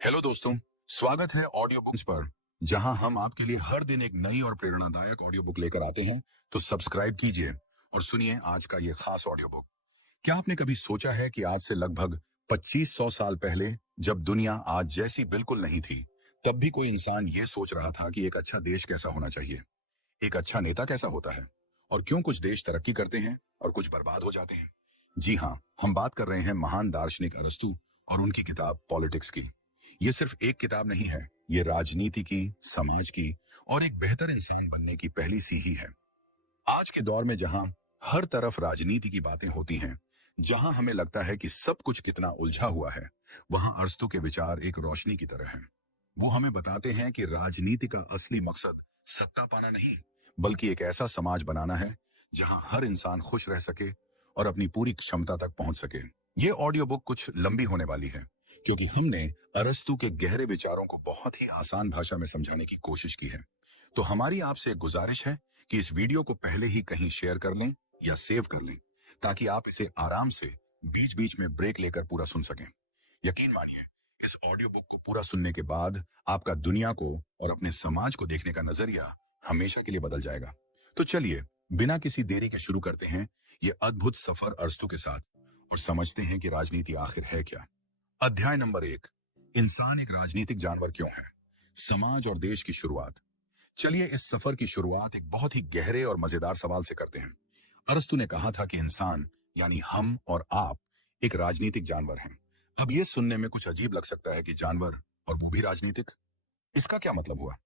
Hello दोस्तों। स्वागत है ऑडियो बुक्स पर, जहां हम आपके लिए हर दिन एक नई और प्रेरणादायक ऑडियो बुक लेकर आते हैं। तो सब्सक्राइब कीजिए और सुनिए आज का ये खास ऑडियो बुक। क्या आपने कभी सोचा है कि आज से लगभग 2500 साल पहले, जब दुनिया आज जैसी बिल्कुल नहीं थी, तब भी कोई इंसान ये सोच रहा था कि एक अच्छा देश कैसा होना चाहिए, एक अच्छा नेता कैसा होता है, और क्यों कुछ देश तरक्की करते हैं और कुछ बर्बाद हो जाते हैं। जी हाँ, हम बात कर रहे हैं महान दार्शनिक अरस्तू और उनकी किताब पॉलिटिक्स की। ये सिर्फ एक किताब नहीं है, ये राजनीति की, समाज की और एक बेहतर इंसान बनने की पहली सीढ़ी है। आज के दौर में जहां हर तरफ राजनीति की बातें होती हैं, जहां हमें लगता है कि सब कुछ कितना उलझा हुआ है, वहां अरस्तू के विचार एक रोशनी की तरह हैं। वो हमें बताते हैं कि राजनीति का असली मकसद सत्ता पाना नहीं, बल्कि एक ऐसा समाज बनाना है जहां हर इंसान खुश रह सके और अपनी पूरी क्षमता तक पहुंच सके। ये ऑडियो बुक कुछ लंबी होने वाली है, क्योंकि हमने अरस्तू के गहरे विचारों को बहुत ही आसान भाषा में समझाने की कोशिश की है। तो हमारी आपसे एक गुजारिश है कि इस वीडियो को पहले ही कहीं शेयर कर लें या सेव कर लें, ताकि आप इसे आराम से बीच बीच में ब्रेक लेकर पूरा सुन सकें। यकीन मानिए, इस ऑडियो बुक को पूरा सुनने के बाद आपका दुनिया को और अपने समाज को देखने का नजरिया हमेशा के लिए बदल जाएगा। तो चलिए, बिना किसी देरी के शुरू करते हैं ये अद्भुत सफर अरस्तू के साथ, और समझते हैं कि राजनीति आखिर है क्या। अध्याय नंबर 1, इंसान एक राजनीतिक जानवर क्यों है, समाज और देश की शुरुआत। चलिए इस सफर की शुरुआत एक बहुत ही गहरे और मजेदार सवाल से करते हैं। अरस्तू ने कहा था कि इंसान, यानी हम और आप, एक राजनीतिक जानवर हैं। अब ये सुनने में कुछ अजीब लग सकता है कि जानवर, और वो भी राजनीतिक। इसका क्या मतलब हुआ?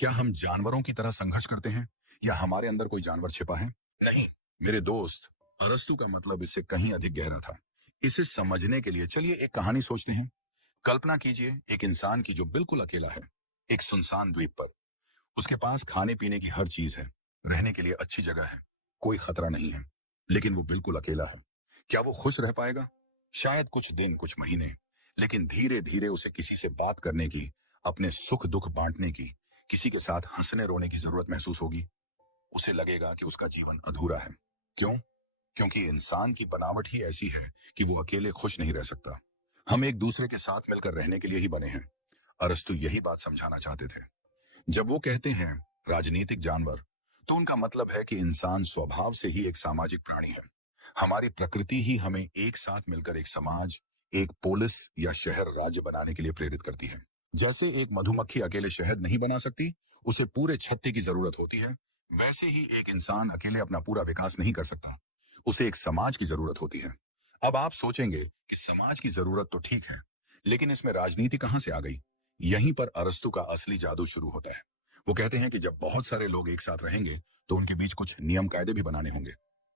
क्या हम जानवरों की तरह संघर्ष करते हैं, या हमारे अंदर कोई जानवर छिपा है? नहीं मेरे दोस्त, अरस्तू का मतलब इससे कहीं अधिक गहरा था। इसे समझने के लिए चलिए एक कहानी सोचते हैं। कल्पना कीजिए एक इंसान की जो बिल्कुल अकेला है, एक सुनसान द्वीप पर। उसके पास खाने पीने की हर चीज है, रहने के लिए अच्छी जगह है, कोई खतरा नहीं है, लेकिन वो बिल्कुल अकेला है। क्या वो खुश रह पाएगा? शायद कुछ दिन, कुछ महीने, लेकिन धीरे धीरे उसे किसी से बात करने की, अपने सुख दुख बांटने की, किसी के साथ हंसने रोने की जरूरत महसूस होगी। उसे लगेगा कि उसका जीवन अधूरा है। क्यों? क्योंकि इंसान की बनावट ही ऐसी है कि वो अकेले खुश नहीं रह सकता। हम एक दूसरे के साथ मिलकर रहने के लिए ही बने हैं। अरस्तु यही बात समझाना चाहते थे। जब वो कहते हैं राजनीतिक जानवर, तो उनका मतलब है कि इंसान स्वभाव से ही एक सामाजिक प्राणी है। हमारी प्रकृति ही हमें एक साथ मिलकर एक समाज, एक पोलिस या शहर राज्य बनाने के लिए प्रेरित करती है। जैसे एक मधुमक्खी अकेले शहद नहीं बना सकती, उसे पूरे छत्ते की जरूरत होती है, वैसे ही एक इंसान अकेले अपना पूरा विकास नहीं कर सकता, उसे एक समाज की जरूरत होती है। अब आप सोचेंगे कि समाज की जरूरत तो ठीक है, लेकिन इसमें राजनीति कहां से आ गई? यहीं पर अरस्तु का असली जादू शुरू होता है। वो कहते हैं कि जब बहुत सारे लोग एक साथ रहेंगे, तो उनके बीच कुछ नियम कायदे भी बनाने होंगे।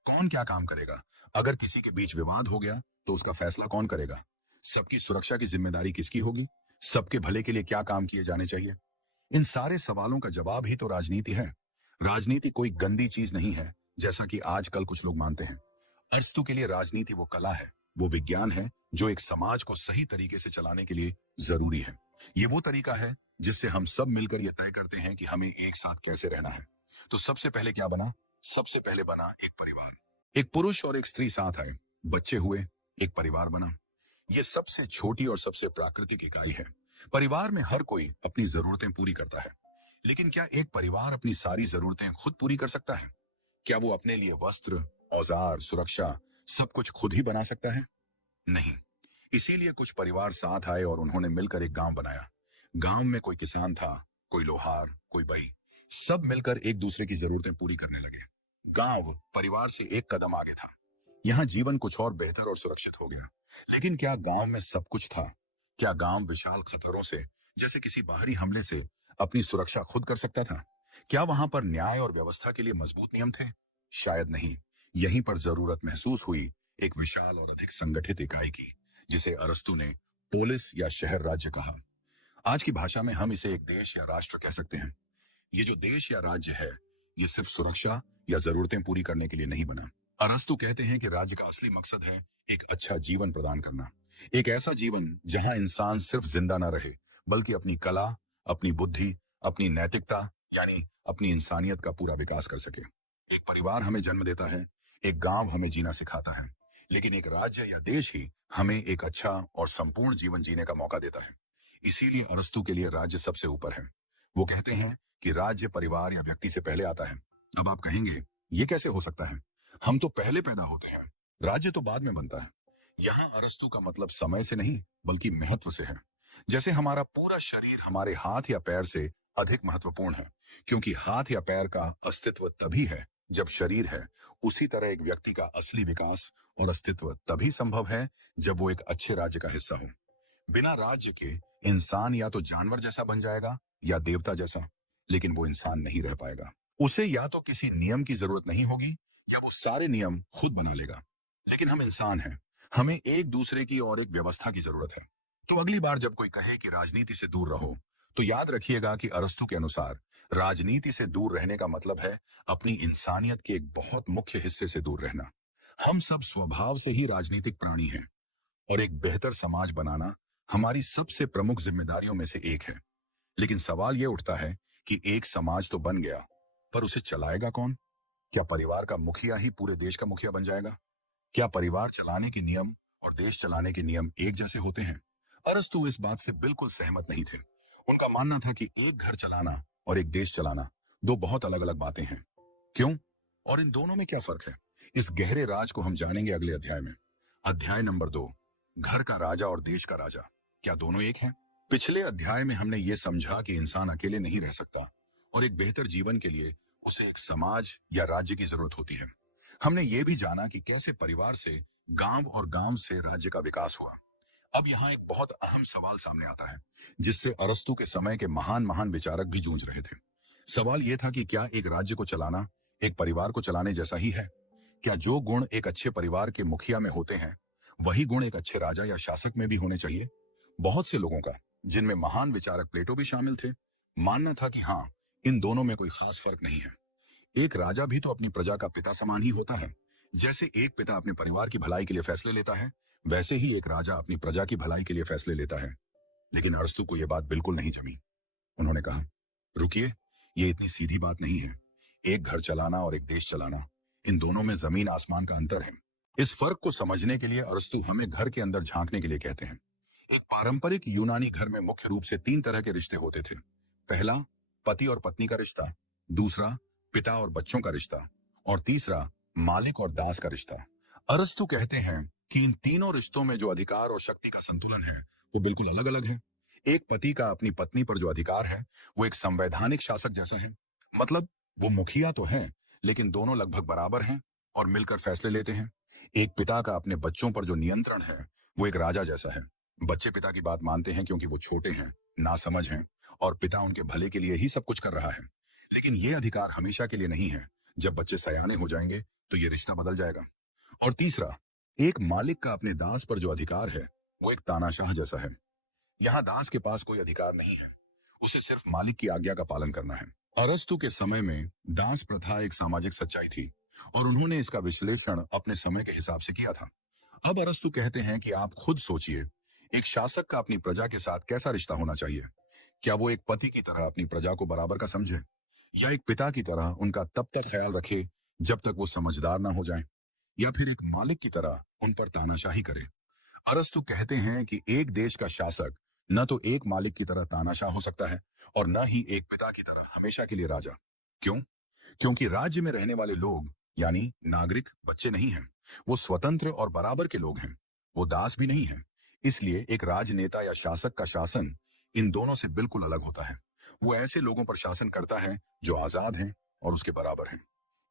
कौन क्या काम करेगा? अगर किसी के बीच विवाद हो गया, तो उसका फैसला कौन करेगा? सबकी सुरक्षा की जिम्मेदारी किसकी होगी? सबके भले के लिए क्या काम किए जाने चाहिए? इन सारे सवालों का जवाब ही तो राजनीति है। राजनीति कोई गंदी चीज नहीं है, जैसा कि आजकल कुछ लोग मानते हैं। अरस्तु के लिए राजनीति वो कला है, वो विज्ञान है, जो एक समाज को सही तरीके से चलाने के लिए जरूरी है। ये वो तरीका है जिससे हम सब मिलकर ये तय करते हैं कि हमें एक साथ कैसे रहना है। तो सबसे पहले क्या बना? सबसे पहले बना एक परिवार। एक पुरुष और एक स्त्री साथ आए, बच्चे हुए, एक परिवार बना। ये सबसे छोटी और सबसे प्राकृतिक इकाई है। परिवार में हर कोई अपनी जरूरतें पूरी करता है, लेकिन क्या एक परिवार अपनी सारी जरूरतें खुद पूरी कर सकता है? क्या वो अपने लिए वस्त्र, औजार, सुरक्षा, सब कुछ खुद ही बना सकता है? नहीं। इसीलिए कुछ परिवार साथ आए और उन्होंने मिलकर एक गांव बनाया। गांव में कोई किसान था, कोई लोहार, कोई बई, सब मिलकर एक दूसरे की जरूरतें पूरी करने लगे। गांव परिवार से एक कदम आगे था। यहाँ जीवन कुछ और बेहतर और सुरक्षित हो गया। लेकिन क्या गांव में सब कुछ था? क्या गांव विशाल खतरों से, जैसे किसी बाहरी हमले से, अपनी सुरक्षा खुद कर सकता था? क्या वहां पर न्याय और व्यवस्था के लिए मजबूत नियम थे? शायद नहीं। यहीं पर जरूरत महसूस हुई एक विशाल और अधिक संगठित इकाई की, जिसे अरस्तु ने पोलिस या शहर राज्य कहा। आज की भाषा में हम इसे एक देश या राष्ट्र कह सकते हैं। ये जो देश या राज्य है, ये सिर्फ सुरक्षा या जरूरतें पूरी करने के लिए नहीं बना। अरस्तु कहते हैं कि राज्य का असली मकसद है एक अच्छा जीवन प्रदान करना। एक ऐसा जीवन जहां इंसान सिर्फ जिंदा ना रहे, बल्कि अपनी कला, अपनी बुद्धि, अपनी नैतिकता, यानी अपनी इंसानियत का पूरा विकास कर सके। एक परिवार हमें जन्म देता है, एक गांव हमें जीना सिखाता है, लेकिन एक राज्य या देश ही हमें एक अच्छा और संपूर्ण जीवन जीने का मौका देता है। इसीलिए अरस्तु के लिए राज्य सबसे ऊपर है। वो कहते हैं कि राज्य परिवार या व्यक्ति से पहले आता है। अब आप कहेंगे, ये कैसे हो सकता है? हम तो पहले पैदा होते हैं, राज्य तो बाद में बनता है। यहाँ अरस्तु का मतलब समय से नहीं, बल्कि महत्व से है। जैसे हमारा पूरा शरीर हमारे हाथ या पैर से अधिक महत्वपूर्ण है, क्योंकि हाथ या पैर का अस्तित्व तभी है जब शरीर है। उसी तरह एक व्यक्ति का असली विकास और अस्तित्व तभी संभव है जब वो एक अच्छे राज्य का हिस्सा हो। बिना राज्य के इंसान या तो जानवर जैसा बन जाएगा या देवता जैसा, लेकिन वो इंसान नहीं रह पाएगा। उसे या तो किसी नियम की जरूरत नहीं होगी या वो सारे नियम खुद बना लेगा। लेकिन हम इंसान हैं, हमें एक दूसरे की और एक व्यवस्था की जरूरत है। तो अगली बार जब कोई कहे कि राजनीति से दूर रहो, तो याद रखिएगा कि अरस्तु के अनुसार राजनीति से दूर रहने का मतलब है अपनी इंसानियत के एक बहुत मुख्य हिस्से से दूर रहना। हम सब स्वभाव से ही राजनीतिक प्राणी हैं और एक बेहतर समाज बनाना हमारी सबसे प्रमुख जिम्मेदारियों में से एक है। लेकिन सवाल यह उठता है कि एक समाज तो बन गया, पर उसे चलाएगा कौन? क्या परिवार का मुखिया ही पूरे देश का मुखिया बन जाएगा? क्या परिवार चलाने के नियम और देश चलाने के नियम एक जैसे होते हैं? अरस्तु इस बात से बिल्कुल सहमत नहीं थे। उनका मानना था कि एक घर चलाना और एक देश चलाना दो बहुत अलग अलग बातें हैं। क्यों और इन दोनों में क्या फर्क है? इस गहरे राज को हम जानेंगे अगले अध्याय में। अध्याय नंबर 2, घर का राजा और देश का राजा, क्या दोनों एक हैं? पिछले अध्याय में हमने ये समझा कि इंसान अकेले नहीं रह सकता और एक बेहतर जीवन के लिए उसे एक समाज या राज्य की जरूरत होती है। हमने ये भी जाना कि कैसे परिवार से गांव और गांव से राज्य का विकास हुआ। अब यहाँ एक बहुत अहम सवाल सामने आता है, जिससे अरस्तु के समय के महान महान विचारक भी जूझ रहे थे। सवाल यह था कि क्या एक राज्य को चलाना एक परिवार को चलाने जैसा ही है? क्या जो गुण एक अच्छे परिवार के मुखिया में होते हैं, वही गुण एक अच्छे राजा या शासक में भी होने चाहिए? बहुत से लोगों का, जिनमें महान विचारक प्लेटो भी शामिल थे, मानना था कि हाँ, इन दोनों में कोई खास फर्क नहीं है। एक राजा भी तो अपनी प्रजा का पिता समान ही होता है। जैसे एक पिता अपने परिवार की भलाई के लिए फैसले लेता है, वैसे ही एक राजा अपनी प्रजा की भलाई के लिए फैसले लेता है। लेकिन अरस्तु को यह बात बिल्कुल नहीं जमी। उन्होंने कहा, रुकिए, ये इतनी सीधी बात नहीं है। एक घर चलाना और एक देश चलाना, इन दोनों में जमीन आसमान का अंतर है। इस फर्क को समझने के लिए अरस्तु हमें घर के अंदर झांकने के लिए कहते हैं। एक पारंपरिक यूनानी घर में मुख्य रूप से 3 तरह के रिश्ते होते थे। पहला, पति और पत्नी का रिश्ता। दूसरा, पिता और बच्चों का रिश्ता। और तीसरा, मालिक और दास का रिश्ता। अरस्तु कहते हैं कि इन तीनों रिश्तों में जो अधिकार और शक्ति का संतुलन है, वो बिल्कुल अलग अलग है। एक पति का अपनी पत्नी पर जो अधिकार है, वो एक संवैधानिक शासक जैसा है। मतलब वो मुखिया तो है, लेकिन दोनों लगभग बराबर हैं और मिलकर फैसले लेते हैं। एक पिता का अपने बच्चों पर जो नियंत्रण है, वो एक राजा जैसा है। बच्चे पिता की बात मानते हैं क्योंकि वो छोटे हैं, नासमझ हैं, और पिता उनके भले के लिए ही सब कुछ कर रहा है। लेकिन ये अधिकार हमेशा के लिए नहीं है। जब बच्चे सयाने हो जाएंगे तो ये रिश्ता बदल जाएगा। और तीसरा, एक मालिक का अपने दास पर जो अधिकार है, वो एक तानाशाह जैसा है। यहाँ दास के पास कोई अधिकार नहीं है, उसे सिर्फ मालिक की आज्ञा का पालन करना है। अरस्तु के समय में दास प्रथा एक सामाजिक सच्चाई थी और उन्होंने इसका विश्लेषण अपने समय के हिसाब से किया था। अब अरस्तु कहते हैं कि आप खुद सोचिए, एक शासक का अपनी प्रजा के साथ कैसा रिश्ता होना चाहिए? क्या वो एक पति की तरह अपनी प्रजा को बराबर का समझे, या एक पिता की तरह उनका तब तक ख्याल रखे जब तक वो समझदार ना हो जाएं, या फिर एक मालिक की तरह उन पर तानाशाही करे? अरस्तु कहते हैं कि एक देश का शासक न तो एक मालिक की तरह तानाशाह हो सकता है और न ही एक पिता की तरह हमेशा के लिए राजा। क्यों? क्योंकि राज्य में रहने वाले लोग, यानी नागरिक, बच्चे नहीं हैं। वो स्वतंत्र और बराबर के लोग हैं। वो दास भी नहीं है। इसलिए एक राजनेता या शासक का शासन इन दोनों से बिल्कुल अलग होता है। वो ऐसे लोगों पर शासन करता है जो आजाद हैं और उसके बराबर हैं।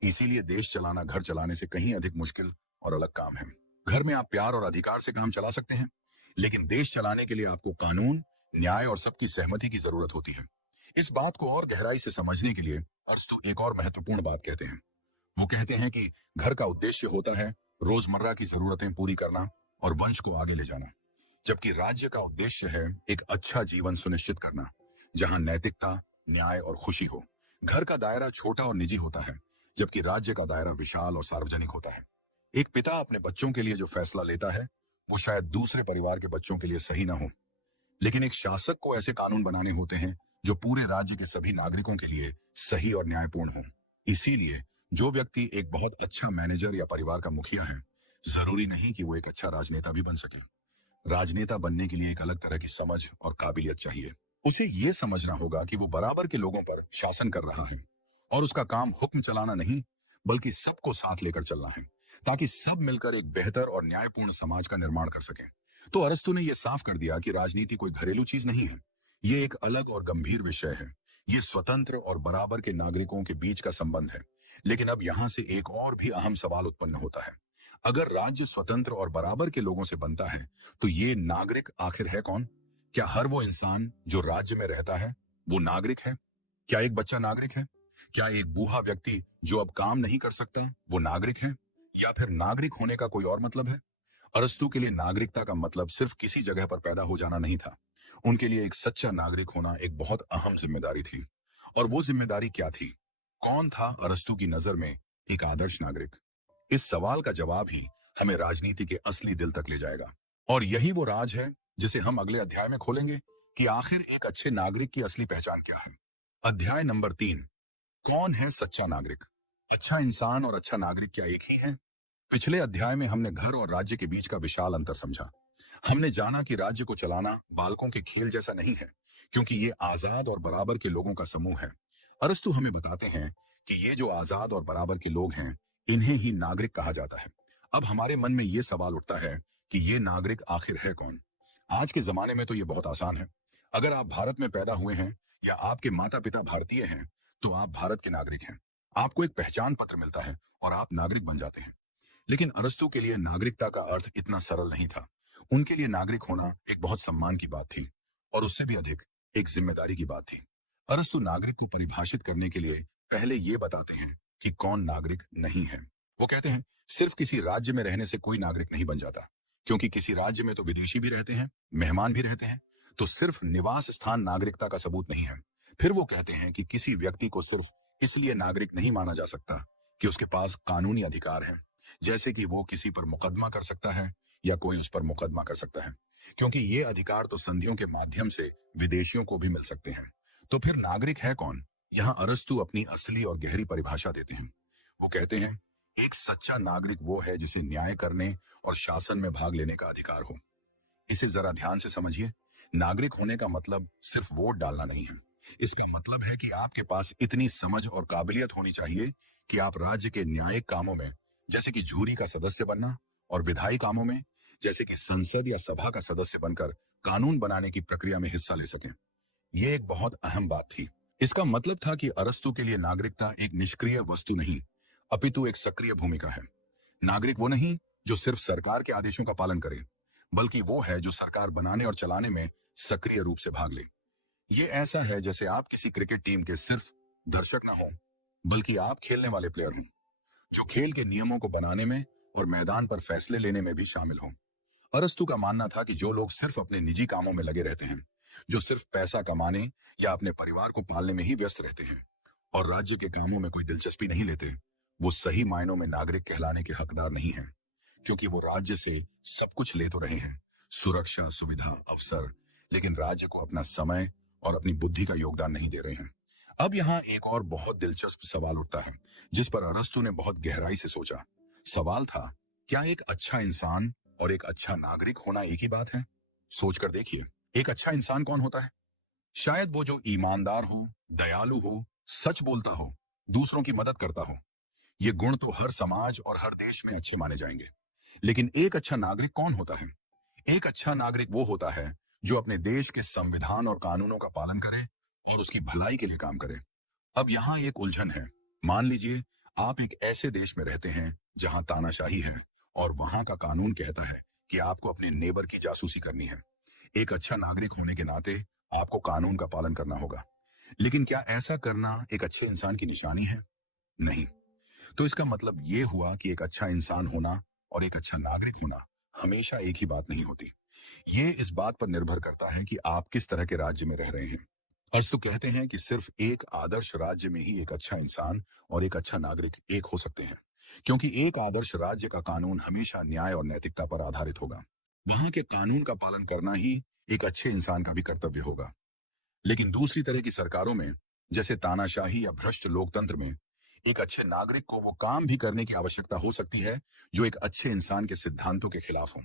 इसीलिए देश चलाना घर चलाने से कहीं अधिक मुश्किल और अलग काम है। घर में आप प्यार और अधिकार से काम चला सकते हैं, लेकिन देश चलाने के लिए आपको कानून, न्याय और सबकी सहमति की जरूरत होती है। इस बात को और गहराई से समझने के लिए अरस्तु एक और महत्वपूर्ण बात कहते हैं। वो कहते हैं कि घर का उद्देश्य होता है रोजमर्रा की जरूरतें पूरी करना और वंश को आगे ले जाना, जबकि राज्य का उद्देश्य है एक अच्छा जीवन सुनिश्चित करना, जहां नैतिकता, न्याय और खुशी हो। घर का दायरा छोटा और निजी होता है, जबकि राज्य का दायरा विशाल और सार्वजनिक होता है। एक पिता अपने बच्चों के लिए जो फैसला लेता है, वो शायद दूसरे परिवार के बच्चों के लिए सही ना हो, लेकिन एक शासक को ऐसे कानून बनाने होते हैं जो पूरे राज्य के सभी नागरिकों के लिए सही और न्यायपूर्ण हो। इसीलिए जो व्यक्ति एक बहुत अच्छा मैनेजर या परिवार का मुखिया है, जरूरी नहीं कि वो एक अच्छा राजनेता भी बन सके। राजनेता बनने के लिए एक अलग तरह की समझ और काबिलियत चाहिए। उसे ये समझना होगा कि वो बराबर के लोगों पर शासन कर रहा है और उसका काम हुक्म चलाना नहीं, बल्कि सबको साथ लेकर चलना है, ताकि सब मिलकर एक बेहतर और न्यायपूर्ण समाज का निर्माण कर सकें। तो अरस्तु ने यह साफ कर दिया कि राजनीति कोई घरेलू चीज नहीं है। ये एक अलग और गंभीर विषय है। ये स्वतंत्र और बराबर के नागरिकों के बीच का संबंध है। लेकिन अब यहां से एक और भी अहम सवाल उत्पन्न होता है। अगर राज्य स्वतंत्र और बराबर के लोगों से बनता है, तो ये नागरिक आखिर है कौन? क्या हर वो इंसान जो राज्य में रहता है वो नागरिक है? क्या एक बच्चा नागरिक है? क्या एक बूढ़ा व्यक्ति जो अब काम नहीं कर सकता वो नागरिक है? या फिर नागरिक होने का कोई और मतलब है? अरस्तु के लिए नागरिकता का मतलब सिर्फ किसी जगह पर पैदा हो जाना नहीं था। उनके लिए एक सच्चा नागरिक होना एक बहुत अहम जिम्मेदारी थी। और वो जिम्मेदारी क्या थी? कौन था अरस्तु की नजर में एक आदर्श नागरिक? इस सवाल का जवाब ही हमें राजनीति के असली दिल तक ले जाएगा। और यही वो राज है जिसे हम अगले अध्याय में खोलेंगे कि आखिर एक अच्छे नागरिक की असली पहचान क्या है। अध्याय नंबर 3, कौन है सच्चा नागरिक? अच्छा इंसान और अच्छा नागरिक क्या एक ही है? पिछले अध्याय में हमने घर और राज्य के बीच का विशाल अंतर समझा। हमने जाना कि राज्य को चलाना बालकों के खेल जैसा नहीं है, क्योंकि ये आजाद और बराबर के लोगों का समूह है। अरस्तु हमें बताते हैं कि ये जो आजाद और बराबर के लोग हैं, इन्हें ही नागरिक कहा जाता है। अब हमारे मन में ये सवाल उठता है कि ये नागरिक आखिर है कौन? आज के जमाने में तो ये बहुत आसान है। अगर आप भारत में पैदा हुए हैं या आपके माता पिता भारतीय हैं, तो आप भारत के नागरिक हैं। आपको एक पहचान पत्र मिलता है और आप नागरिक बन जाते हैं। लेकिन अरस्तु के लिए नागरिकता का अर्थ इतना सरल नहीं था। उनके लिए नागरिक होना एक बहुत सम्मान की बात थी, और उससे भी अधिक एक जिम्मेदारी की बात थी। अरस्तु नागरिक को परिभाषित करने के लिए पहले ये बताते हैं कि कौन नागरिक नहीं है। वो कहते हैं सिर्फ किसी राज्य में रहने से कोई नागरिक नहीं बन जाता, क्योंकि किसी राज्य में तो विदेशी भी रहते हैं, मेहमान भी रहते हैं। तो सिर्फ निवास स्थान नागरिकता का सबूत नहीं है। फिर वो कहते हैं कि किसी व्यक्ति को सिर्फ इसलिए नागरिक नहीं माना जा सकता कि उसके पास कानूनी अधिकार है, जैसे कि वो किसी पर मुकदमा कर सकता है या कोई उस पर मुकदमा कर सकता है, क्योंकि ये अधिकार तो संधियों के माध्यम से विदेशियों को भी मिल सकते हैं। तो फिर नागरिक है कौन? यहाँ अरस्तु अपनी असली और गहरी परिभाषा देते हैं। वो कहते हैं एक सच्चा नागरिक वो है जिसे न्याय करने और शासन में भाग लेने का अधिकार हो। इसे जरा ध्यान से समझिए। नागरिक होने का मतलब सिर्फ वोट डालना नहीं है। इसका मतलब है कि आपके पास इतनी समझ और काबिलियत होनी चाहिए कि आप राज्य के न्यायिक कामों में, जैसे कि जूरी का सदस्य बनना, और विधायी कामों में, जैसे कि संसद या सभा का सदस्य बनकर कानून बनाने की प्रक्रिया में हिस्सा ले सकें। यह एक बहुत अहम बात थी। इसका मतलब था कि अरस्तु के लिए नागरिकता एक निष्क्रिय वस्तु नहीं, अपितु एक सक्रिय भूमिका है। नागरिक वो नहीं जो सिर्फ सरकार के आदेशों का पालन करे, बल्कि वो है जो सरकार बनाने और चलाने में सक्रिय रूप से भाग ले। ये ऐसा है जैसे आप किसी क्रिकेट टीम के सिर्फ दर्शक ना हो, बल्कि आप खेलने वाले प्लेयर हों, जो खेल के नियमों को बनाने में और मैदान पर फैसले लेने में भी शामिल हों। अरस्तु का मानना था कि जो लोग सिर्फ अपने निजी कामों में लगे रहते हैं, जो सिर्फ पैसा कमाने या अपने परिवार को पालने में ही व्यस्त रहते हैं और राज्य के कामों में कोई दिलचस्पी नहीं लेते, वो सही मायनों में नागरिक कहलाने के हकदार नहीं है, क्योंकि वो राज्य से सब कुछ ले तो रहे हैं, सुरक्षा, सुविधा, अवसर, लेकिन राज्य को अपना समय और अपनी बुद्धि का योगदान नहीं दे रहे हैं। अब यहाँ एक और बहुत दिलचस्प सवाल उठता है, जिस पर अरस्तु ने बहुत गहराई से सोचा। सवाल था, क्या एक अच्छा इंसान और एक अच्छा नागरिक होना एक ही बात है? सोचकर देखिए, एक अच्छा इंसान कौन होता है? शायद वो जो ईमानदार हो, दयालु हो, सच बोलता हो, दूसरों की मदद करता हो। ये गुण तो हर समाज और हर देश में अच्छे माने जाएंगे। लेकिन एक अच्छा नागरिक कौन होता है? एक अच्छा नागरिक वो होता है जो अपने देश के संविधान और कानूनों का पालन करे और उसकी भलाई के लिए काम करे। अब यहाँ एक उलझन है। मान लीजिए आप एक ऐसे देश में रहते हैं जहाँ तानाशाही है और वहां का कानून कहता है कि आपको अपने नेबर की जासूसी करनी है। एक अच्छा नागरिक होने के नाते आपको कानून का पालन करना होगा। लेकिन क्या ऐसा करना एक अच्छे इंसान की निशानी है? नहीं। तो इसका मतलब ये हुआ कि एक अच्छा इंसान होना और एक अच्छा नागरिक होना हमेशा एक ही बात नहीं होती। ये इस बात पर निर्भर करता है कि आप किस तरह के राज्य में रह रहे हैं। अरस्तु कहते हैं कि सिर्फ एक आदर्श राज्य में ही एक अच्छा इंसान और एक अच्छा नागरिक एक हो सकते हैं, क्योंकि एक आदर्श राज्य का कानून हमेशा न्याय और नैतिकता पर आधारित होगा। वहां के कानून का पालन करना ही एक अच्छे इंसान का भी कर्तव्य होगा। लेकिन दूसरी तरह की सरकारों में, जैसे तानाशाही या भ्रष्ट लोकतंत्र में, एक अच्छे नागरिक को वो काम भी करने की आवश्यकता हो सकती है जो एक अच्छे इंसान के सिद्धांतों के खिलाफ हो।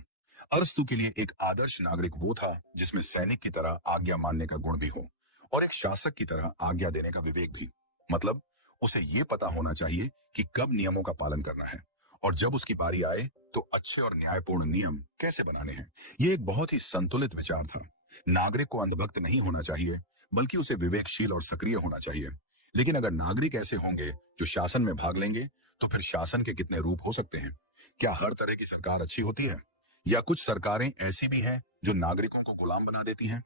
अरस्तु के लिए एक आदर्श नागरिक वो था जिसमें सैनिक की तरह आज्ञा मानने का गुण भी हो और एक शासक की तरह आज्ञा देने का विवेक भी। मतलब उसे ये पता होना चाहिए कि कब नियमों का पालन करना है और जब उसकी बारी आए तो अच्छे और न्यायपूर्ण नियम कैसे बनाने हैं। ये एक बहुत ही संतुलित विचार था। नागरिक को अंधभक्त नहीं होना चाहिए, बल्कि उसे विवेकशील और सक्रिय होना चाहिए। लेकिन अगर नागरिक ऐसे होंगे जो शासन में भाग लेंगे, तो फिर शासन के कितने रूप हो सकते हैं? क्या हर तरह की सरकार अच्छी होती है, या कुछ सरकारें ऐसी भी हैं जो नागरिकों को गुलाम बना देती हैं?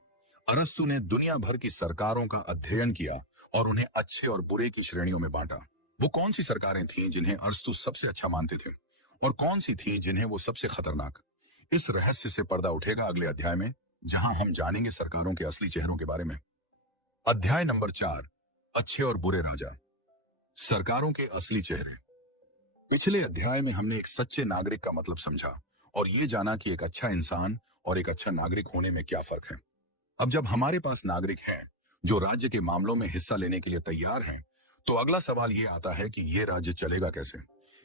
अरस्तु ने दुनिया भर की सरकारों का अध्ययन किया और उन्हें अच्छे और बुरे की श्रेणियों में बांटा। वो कौन सी सरकारें थीं जिन्हें अरस्तु सबसे अच्छा मानते थे और कौन सी थीं जिन्हें वो सबसे खतरनाक? इस रहस्य से पर्दा उठेगा अगले अध्याय में, जहां हम जानेंगे सरकारों के असली चेहरों के बारे में। अध्याय नंबर 4, अच्छे और बुरे राजा, सरकारों के असली चेहरे। पिछले अध्याय में हमने एक सच्चे नागरिक का मतलब समझा और ये जाना कि एक अच्छा इंसान और एक अच्छा नागरिक होने में क्या फर्क है। अब जब हमारे पास नागरिक हैं जो राज्य के मामलों में हिस्सा लेने के लिए तैयार हैं, तो अगला सवाल ये आता है कि ये राज्य चलेगा कैसे,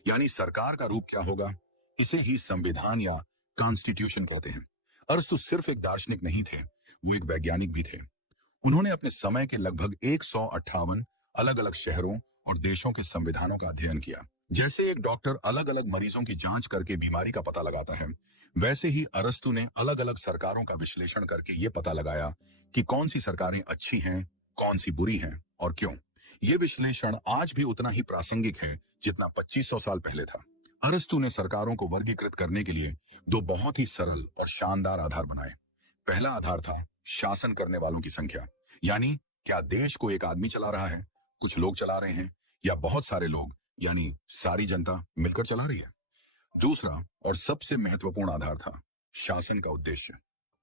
यानी सरकार का रूप क्या होगा। इसे ही संविधान या कॉन्स्टिट्यूशन कहते हैं। अरस्तु सिर्फ एक दार्शनिक नहीं थे, वो एक वैज्ञानिक भी थे। उन्होंने अपने समय के लगभग 158 अलग अलग शहरों और देशों के संविधानों का अध्ययन किया। जैसे एक डॉक्टर अलग अलग मरीजों की जांच करके बीमारी का पता लगाता है, वैसे ही अरस्तु ने अलग अलग सरकारों का विश्लेषण करके ये पता लगाया कि कौन सी सरकारें अच्छी हैं, कौन सी बुरी हैं और क्यों। ये विश्लेषण आज भी उतना ही प्रासंगिक है जितना 2500 साल पहले था। अरस्तु ने सरकारों को वर्गीकृत करने के लिए दो बहुत ही सरल और शानदार आधार बनाए। पहला आधार था शासन करने वालों की संख्या, यानी क्या देश को एक आदमी चला रहा है, कुछ लोग चला रहे हैं, या बहुत सारे लोग यानी सारी जनता मिलकर चला रही है। दूसरा और सबसे महत्वपूर्ण आधार था शासन का उद्देश्य,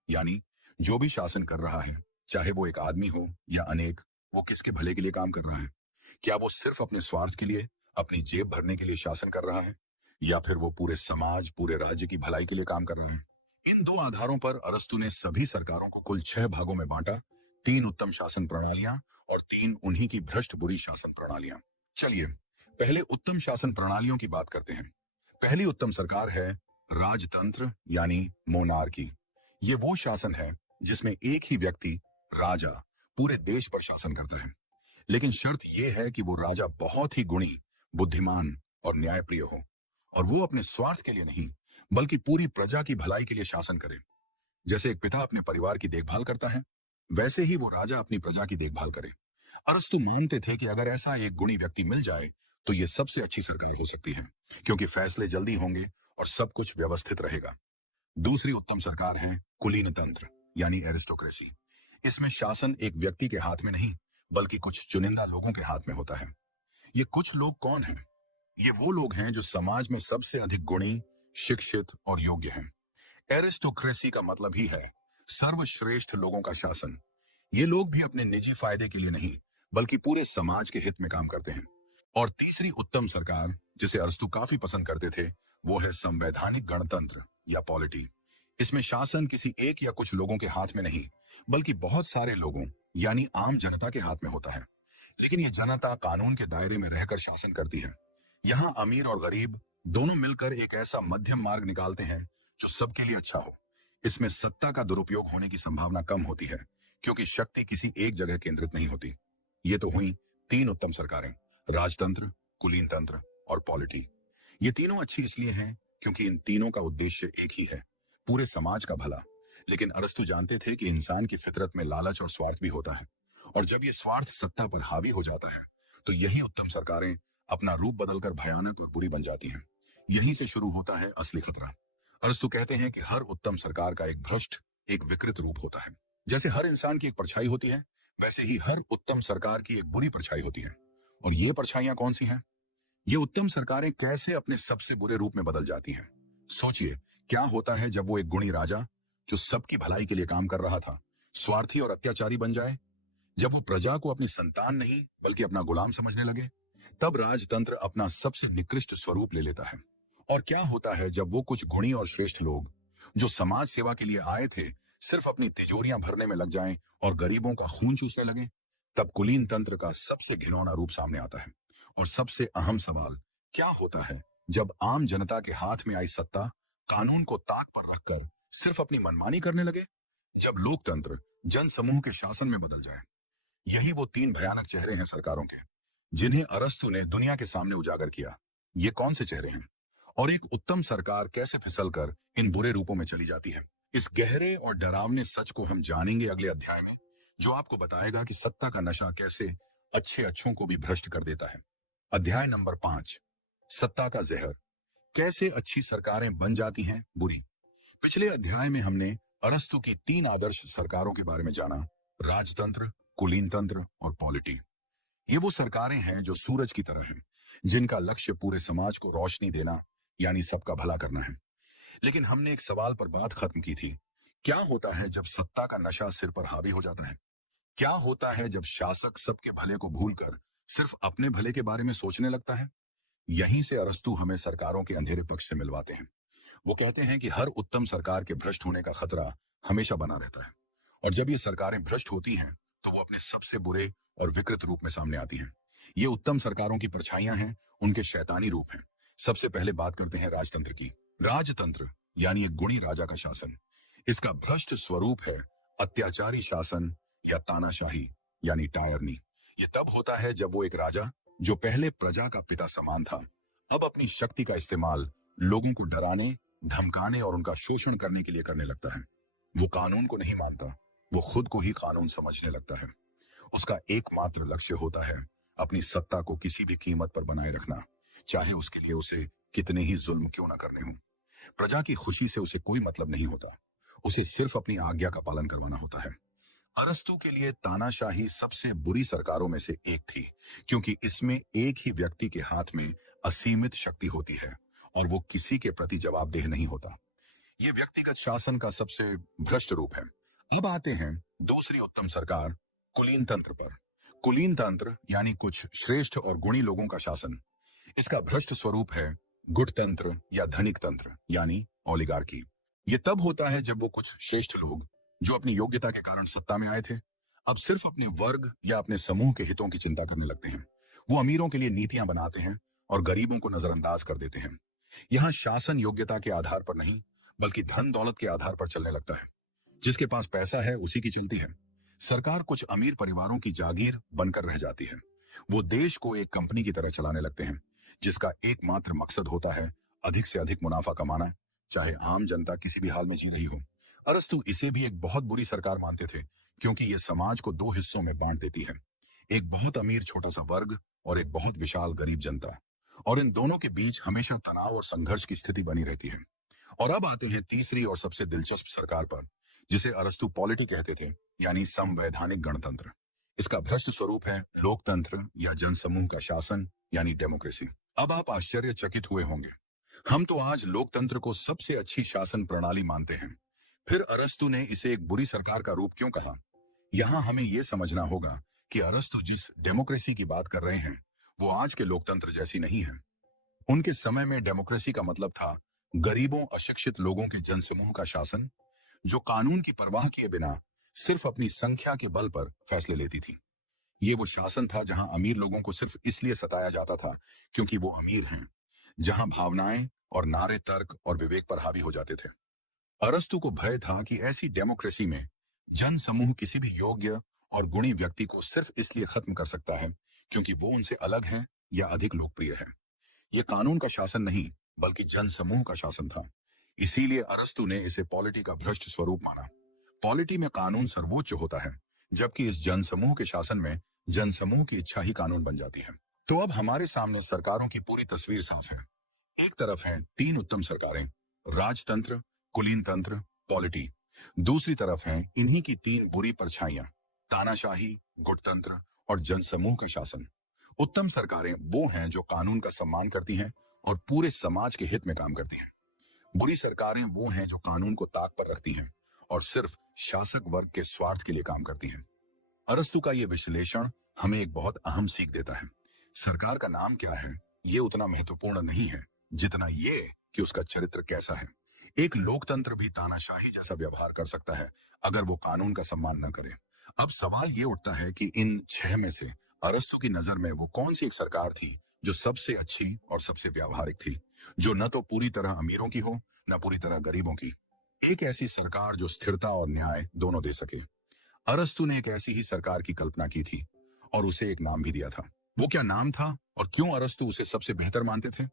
यानी जो भी शासन कर रहा है, चाहे वो एक आदमी हो या अनेक, वो किसके भले के लिए काम कर रहा है। क्या वो सिर्फ अपने स्वार्थ के लिए, अपनी जेब भरने के लिए शासन कर रहा है, या फिर वो पूरे समाज, पूरे राज्य की भलाई के लिए काम कर रहा है। इन दो आधारों पर अरस्तु ने सभी सरकारों को कुल 6 भागों में बांटा, 3 उत्तम शासन प्रणालियां और 3 उन्हीं की भ्रष्ट बुरी शासन प्रणालियां। चलिए पहले उत्तम शासन प्रणालियों की बात करते हैं। पहली उत्तम सरकार है राजतंत्र, यानी मोनार्की। ये वो शासन है जिसमें एक ही व्यक्ति, राजा, पूरे देश पर शासन करता है। लेकिन शर्त यह है कि वो राजा बहुत ही गुणी, बुद्धिमान और न्यायप्रिय हो, और वो अपने स्वार्थ के लिए नहीं, बल्कि पूरी प्रजा की भलाई के लिए शासन करे। जैसे एक पिता अपने परिवार की देखभाल करता है, वैसे ही वो राजा अपनी प्रजा की देखभाल करे। अरस्तु मानते थे कि अगर ऐसा एक गुणी व्यक्ति मिल जाए तो ये सबसे अच्छी सरकार हो सकती है, क्योंकि फैसले जल्दी होंगे और सब कुछ व्यवस्थित रहेगा। दूसरी उत्तम सरकार है कुलीन तंत्र, यानी एरिस्टोक्रेसी। इसमें शासन एक व्यक्ति के हाथ में नहीं, बल्कि कुछ चुनिंदा लोगों के हाथ में होता है। ये कुछ लोग कौन हैं? ये वो लोग हैं जो समाज में सबसे अधिक गुणी, शिक्षित और योग्य हैं। एरिस्टोक्रेसी का मतलब ही है सर्वश्रेष्ठ लोगों का शासन। ये लोग भी अपने निजी फायदे के लिए नहीं, बल्कि पूरे समाज के हित में काम करते हैं। और तीसरी उत्तम सरकार, जिसे अरस्तु काफी पसंद करते थे, वो है संवैधानिक गणतंत्र या पॉलिटी। इसमें शासन किसी एक या कुछ लोगों के हाथ में नहीं, बल्कि बहुत सारे लोगों यानी आम जनता के हाथ में होता है। लेकिन ये जनता कानून के दायरे में रहकर शासन करती है। यहाँ अमीर और गरीब दोनों मिलकर एक ऐसा मध्यम मार्ग निकालते हैं जो सबके लिए अच्छा हो। इसमें सत्ता का दुरुपयोग होने की संभावना कम होती है, क्योंकि शक्ति किसी एक जगह केंद्रित नहीं होती। ये तो हुई 3 उत्तम सरकारें, राजतंत्र, कुलीन तंत्र और पॉलिटी। ये तीनों अच्छी इसलिए हैं क्योंकि इन तीनों का उद्देश्य एक ही है, पूरे समाज का भला। लेकिन अरस्तु जानते थे कि इंसान की फितरत में लालच और स्वार्थ भी होता है, और जब ये स्वार्थ सत्ता पर हावी हो जाता है, तो यही उत्तम सरकारें अपना रूप बदलकर भयानक और बुरी बन जाती हैं। यहीं से शुरू होता है असली खतरा। अरस्तु कहते हैं कि हर उत्तम सरकार का एक भ्रष्ट, एक विकृत रूप होता है। जैसे हर इंसान की एक परछाई होती है, वैसे ही हर उत्तम सरकार की एक बुरी परछाई होती है। और ये परछाइयां कौन सी हैं? ये उत्तम सरकारें कैसे अपने सबसे बुरे रूप में बदल जाती हैं। सोचिए, क्या होता है जब वो एक गुणी राजा, जो सबकी भलाई के लिए काम कर रहा था, स्वार्थी और अत्याचारी बन जाए। जब वो प्रजा को अपनी संतान नहीं, बल्कि अपना गुलाम समझने लगे, तब राजतंत्र अपना सबसे निकृष्ट स्वरूप ले लेता है। और क्या होता है जब वो कुछ गुणी और श्रेष्ठ लोग, जो समाज सेवा के लिए आए थे, सिर्फ अपनी तिजोरियां भरने में लग जाएं और गरीबों का खून चूसने लगे। तब कुलीन तंत्र का सबसे घिनौना रूप सामने आता है। और सबसे अहम सवाल, क्या होता है जब आम जनता के हाथ में आई सत्ता कानून को ताक पर रखकर सिर्फ अपनी मनमानी करने लगे? जब लोकतंत्र जन समूह के शासन में बदल जाए। यही वो तीन भयानक चेहरे हैं सरकारों के, जिन्हें अरस्तु ने दुनिया के सामने उजागर किया। ये कौन से चेहरे हैं और एक उत्तम सरकार कैसे फिसलकर इन बुरे रूपों में चली जाती है? इस गहरे और डरावने सच को हम जानेंगे अगले अध्याय में, जो आपको बताएगा कि सत्ता का नशा कैसे अच्छे अच्छों को भी भ्रष्ट कर देता है। अध्याय नंबर 5, सत्ता का जहर, कैसे अच्छी सरकारें बन जाती हैं बुरी। पिछले अध्याय में हमने अरस्तु की 3 आदर्श सरकारों के बारे में जाना, राजतंत्र, कुलीन तंत्र और पॉलिटी। ये वो सरकारें हैं जो सूरज की तरह हैं, जिनका लक्ष्य पूरे समाज को रोशनी देना यानी सबका भला करना है। लेकिन हमने एक सवाल पर बात खत्म की थी, क्या होता है जब सत्ता का नशा सिर पर हावी हो जाता है? क्या होता है जब शासक सबके भले को भूलकर सिर्फ अपने भले के बारे में सोचने लगता है? यहीं से अरस्तु हमें सरकारों के अंधेरे पक्ष से मिलवाते हैं। वो कहते हैं कि हर उत्तम सरकार के भ्रष्ट होने का खतरा हमेशा बना रहता है, और जब ये सरकारें भ्रष्ट होती हैं तो वो अपने सबसे बुरे और विकृत रूप में सामने आती हैं। ये उत्तम सरकारों की परछाइयां हैं, उनके शैतानी रूप हैं। सबसे पहले बात करते हैं राजतंत्र की। राजतंत्र यानी एक गुणी राजा का शासन। इसका भ्रष्ट स्वरूप है अत्याचारी शासन या तानाशाही यानी टायरनी। ये तब होता है जब वो एक राजा, जो पहले प्रजा का पिता समान था, अब अपनी शक्ति का इस्तेमाल लोगों को डराने, धमकाने और उनका शोषण करने के लिए करने लगता है। वो कानून को नहीं मानता, वो खुद को ही कानून समझने लगता है। उसका एकमात्र लक्ष्य होता है अपनी सत्ता को किसी भी कीमत पर बनाए रखना, चाहे उसके लिए उसे कितने ही जुल्म क्यों न करने हों। प्रजा की खुशी से उसे कोई मतलब नहीं होता, उसे सिर्फ अपनी आज्ञा का पालन करवाना होता है। अरस्तु के लिए तानाशाही सबसे बुरी सरकारों में से एक थी, क्योंकि इसमें एक ही व्यक्ति के हाथ में असीमित शक्ति होती है और वो किसी के प्रति जवाबदेह नहीं होता। ये व्यक्तिगत शासन का सबसे भ्रष्ट रूप है। अब आते हैं दूसरी उत्तम सरकार, कुलीन तंत्र पर। कुलीन तंत्र यानी कुछ श्रेष्ठ और गुणी लोगों का शासन। इसका भ्रष्ट स्वरूप है गुटतंत्र या धनिक तंत्र यानी ओलिगार्की। ये तब होता है जब वो कुछ श्रेष्ठ लोग, जो अपनी योग्यता के कारण सत्ता में आए थे, अब सिर्फ अपने वर्ग या अपने समूह के हितों की चिंता करने लगते हैं। वो अमीरों के लिए नीतियां बनाते हैं और गरीबों को नजरअंदाज कर देते हैं। यहाँ शासन योग्यता के आधार पर नहीं, बल्कि धन दौलत के आधार पर चलने लगता है। जिसके पास पैसा है उसी की चलती है। सरकार कुछ अमीर परिवारों की जागीर बनकर रह जाती है। वो देश को एक कंपनी की तरह चलाने लगते हैं, जिसका एकमात्र मकसद होता है अधिक से अधिक मुनाफा कमाना, चाहे आम जनता किसी भी हाल में जी रही हो। अरस्तु इसे भी एक बहुत बुरी सरकार मानते थे, क्योंकि ये समाज को 2 हिस्सों में बांट देती है, एक बहुत अमीर छोटा सा वर्ग और एक बहुत विशाल गरीब जनता, और इन दोनों के बीच हमेशा तनाव और संघर्ष की स्थिति बनी रहती है। और अब आते हैं तीसरी और सबसे दिलचस्प सरकार पर, जिसे अरस्तु पॉलिटी कहते थे, यानी संवैधानिक गणतंत्र। इसका भ्रष्ट स्वरूप है लोकतंत्र या जनसमूह का शासन यानी डेमोक्रेसी। अब आप आश्चर्यचकित हुए होंगे, हम तो आज लोकतंत्र को सबसे अच्छी शासन प्रणाली मानते हैं, फिर अरस्तु ने इसे एक बुरी सरकार का रूप क्यों कहा? यहाँ हमें यह समझना होगा कि अरस्तु जिस डेमोक्रेसी की बात कर रहे हैं, वो आज के लोकतंत्र जैसी नहीं है। उनके समय में डेमोक्रेसी का मतलब था गरीबों, अशिक्षित लोगों के जनसमूह का शासन, जो कानून की परवाह किए बिना सिर्फ अपनी संख्या के बल पर फैसले लेती थी। ये वो शासन था जहां अमीर लोगों को सिर्फ इसलिए सताया जाता था क्योंकि वो अमीर हैं, जहां भावनाएं और नारे तर्क और विवेक पर हावी हो जाते थे। अरस्तु को भय था कि ऐसी डेमोक्रेसी में जन समूह किसी भी योग्य और गुणी व्यक्ति को सिर्फ इसलिए खत्म कर सकता है क्योंकि वो उनसे अलग है या अधिक लोकप्रिय है। यह कानून का शासन नहीं, बल्कि जन समूह का शासन था। इसीलिए अरस्तु ने इसे पॉलिटी का भ्रष्ट स्वरूप माना। पॉलिटी में कानून सर्वोच्च होता है, जबकि इस जनसमूह के शासन में जनसमूह की इच्छा ही कानून बन जाती है। तो अब हमारे सामने सरकारों की पूरी तस्वीर साफ है। एक तरफ है 3 उत्तम सरकारें, राजतंत्र, कुलीन तंत्र, पॉलिटी। दूसरी तरफ है इन्हीं की 3 बुरी परछाइयां, तानाशाही, गुटतंत्र और जनसमूह का शासन। उत्तम सरकारें वो हैं जो कानून का सम्मान करती हैं और पूरे समाज के हित में काम करती हैं। बुरी सरकारें वो हैं जो कानून को ताक पर रखती हैं और सिर्फ शासक वर्ग के स्वार्थ के लिए काम करती हैं। अरस्तु का यह विश्लेषण हमें एक बहुत अहम सीख देता है। सरकार का नाम क्या है, ये उतना महत्वपूर्ण नहीं है जितना ये कि उसका चरित्र कैसा है। एक लोकतंत्र भी तानाशाही जैसा व्यवहार कर सकता है अगर वो कानून का सम्मान न करे। अब सवाल ये उठता है कि इन 6 में से अरस्तु की नजर में वो कौन सी एक सरकार थी जो सबसे अच्छी और सबसे व्यावहारिक थी, जो न तो पूरी तरह अमीरों की हो, न पूरी तरह गरीबों की। एक ऐसी सरकार जो स्थिरता और न्याय दोनों दे सके। अरस्तु ने एक ऐसी ही सरकार की कल्पना की थी और उसे एक नाम भी दिया था। वो क्या नाम था और क्यों अरस्तु उसे सबसे बेहतर मानते थे,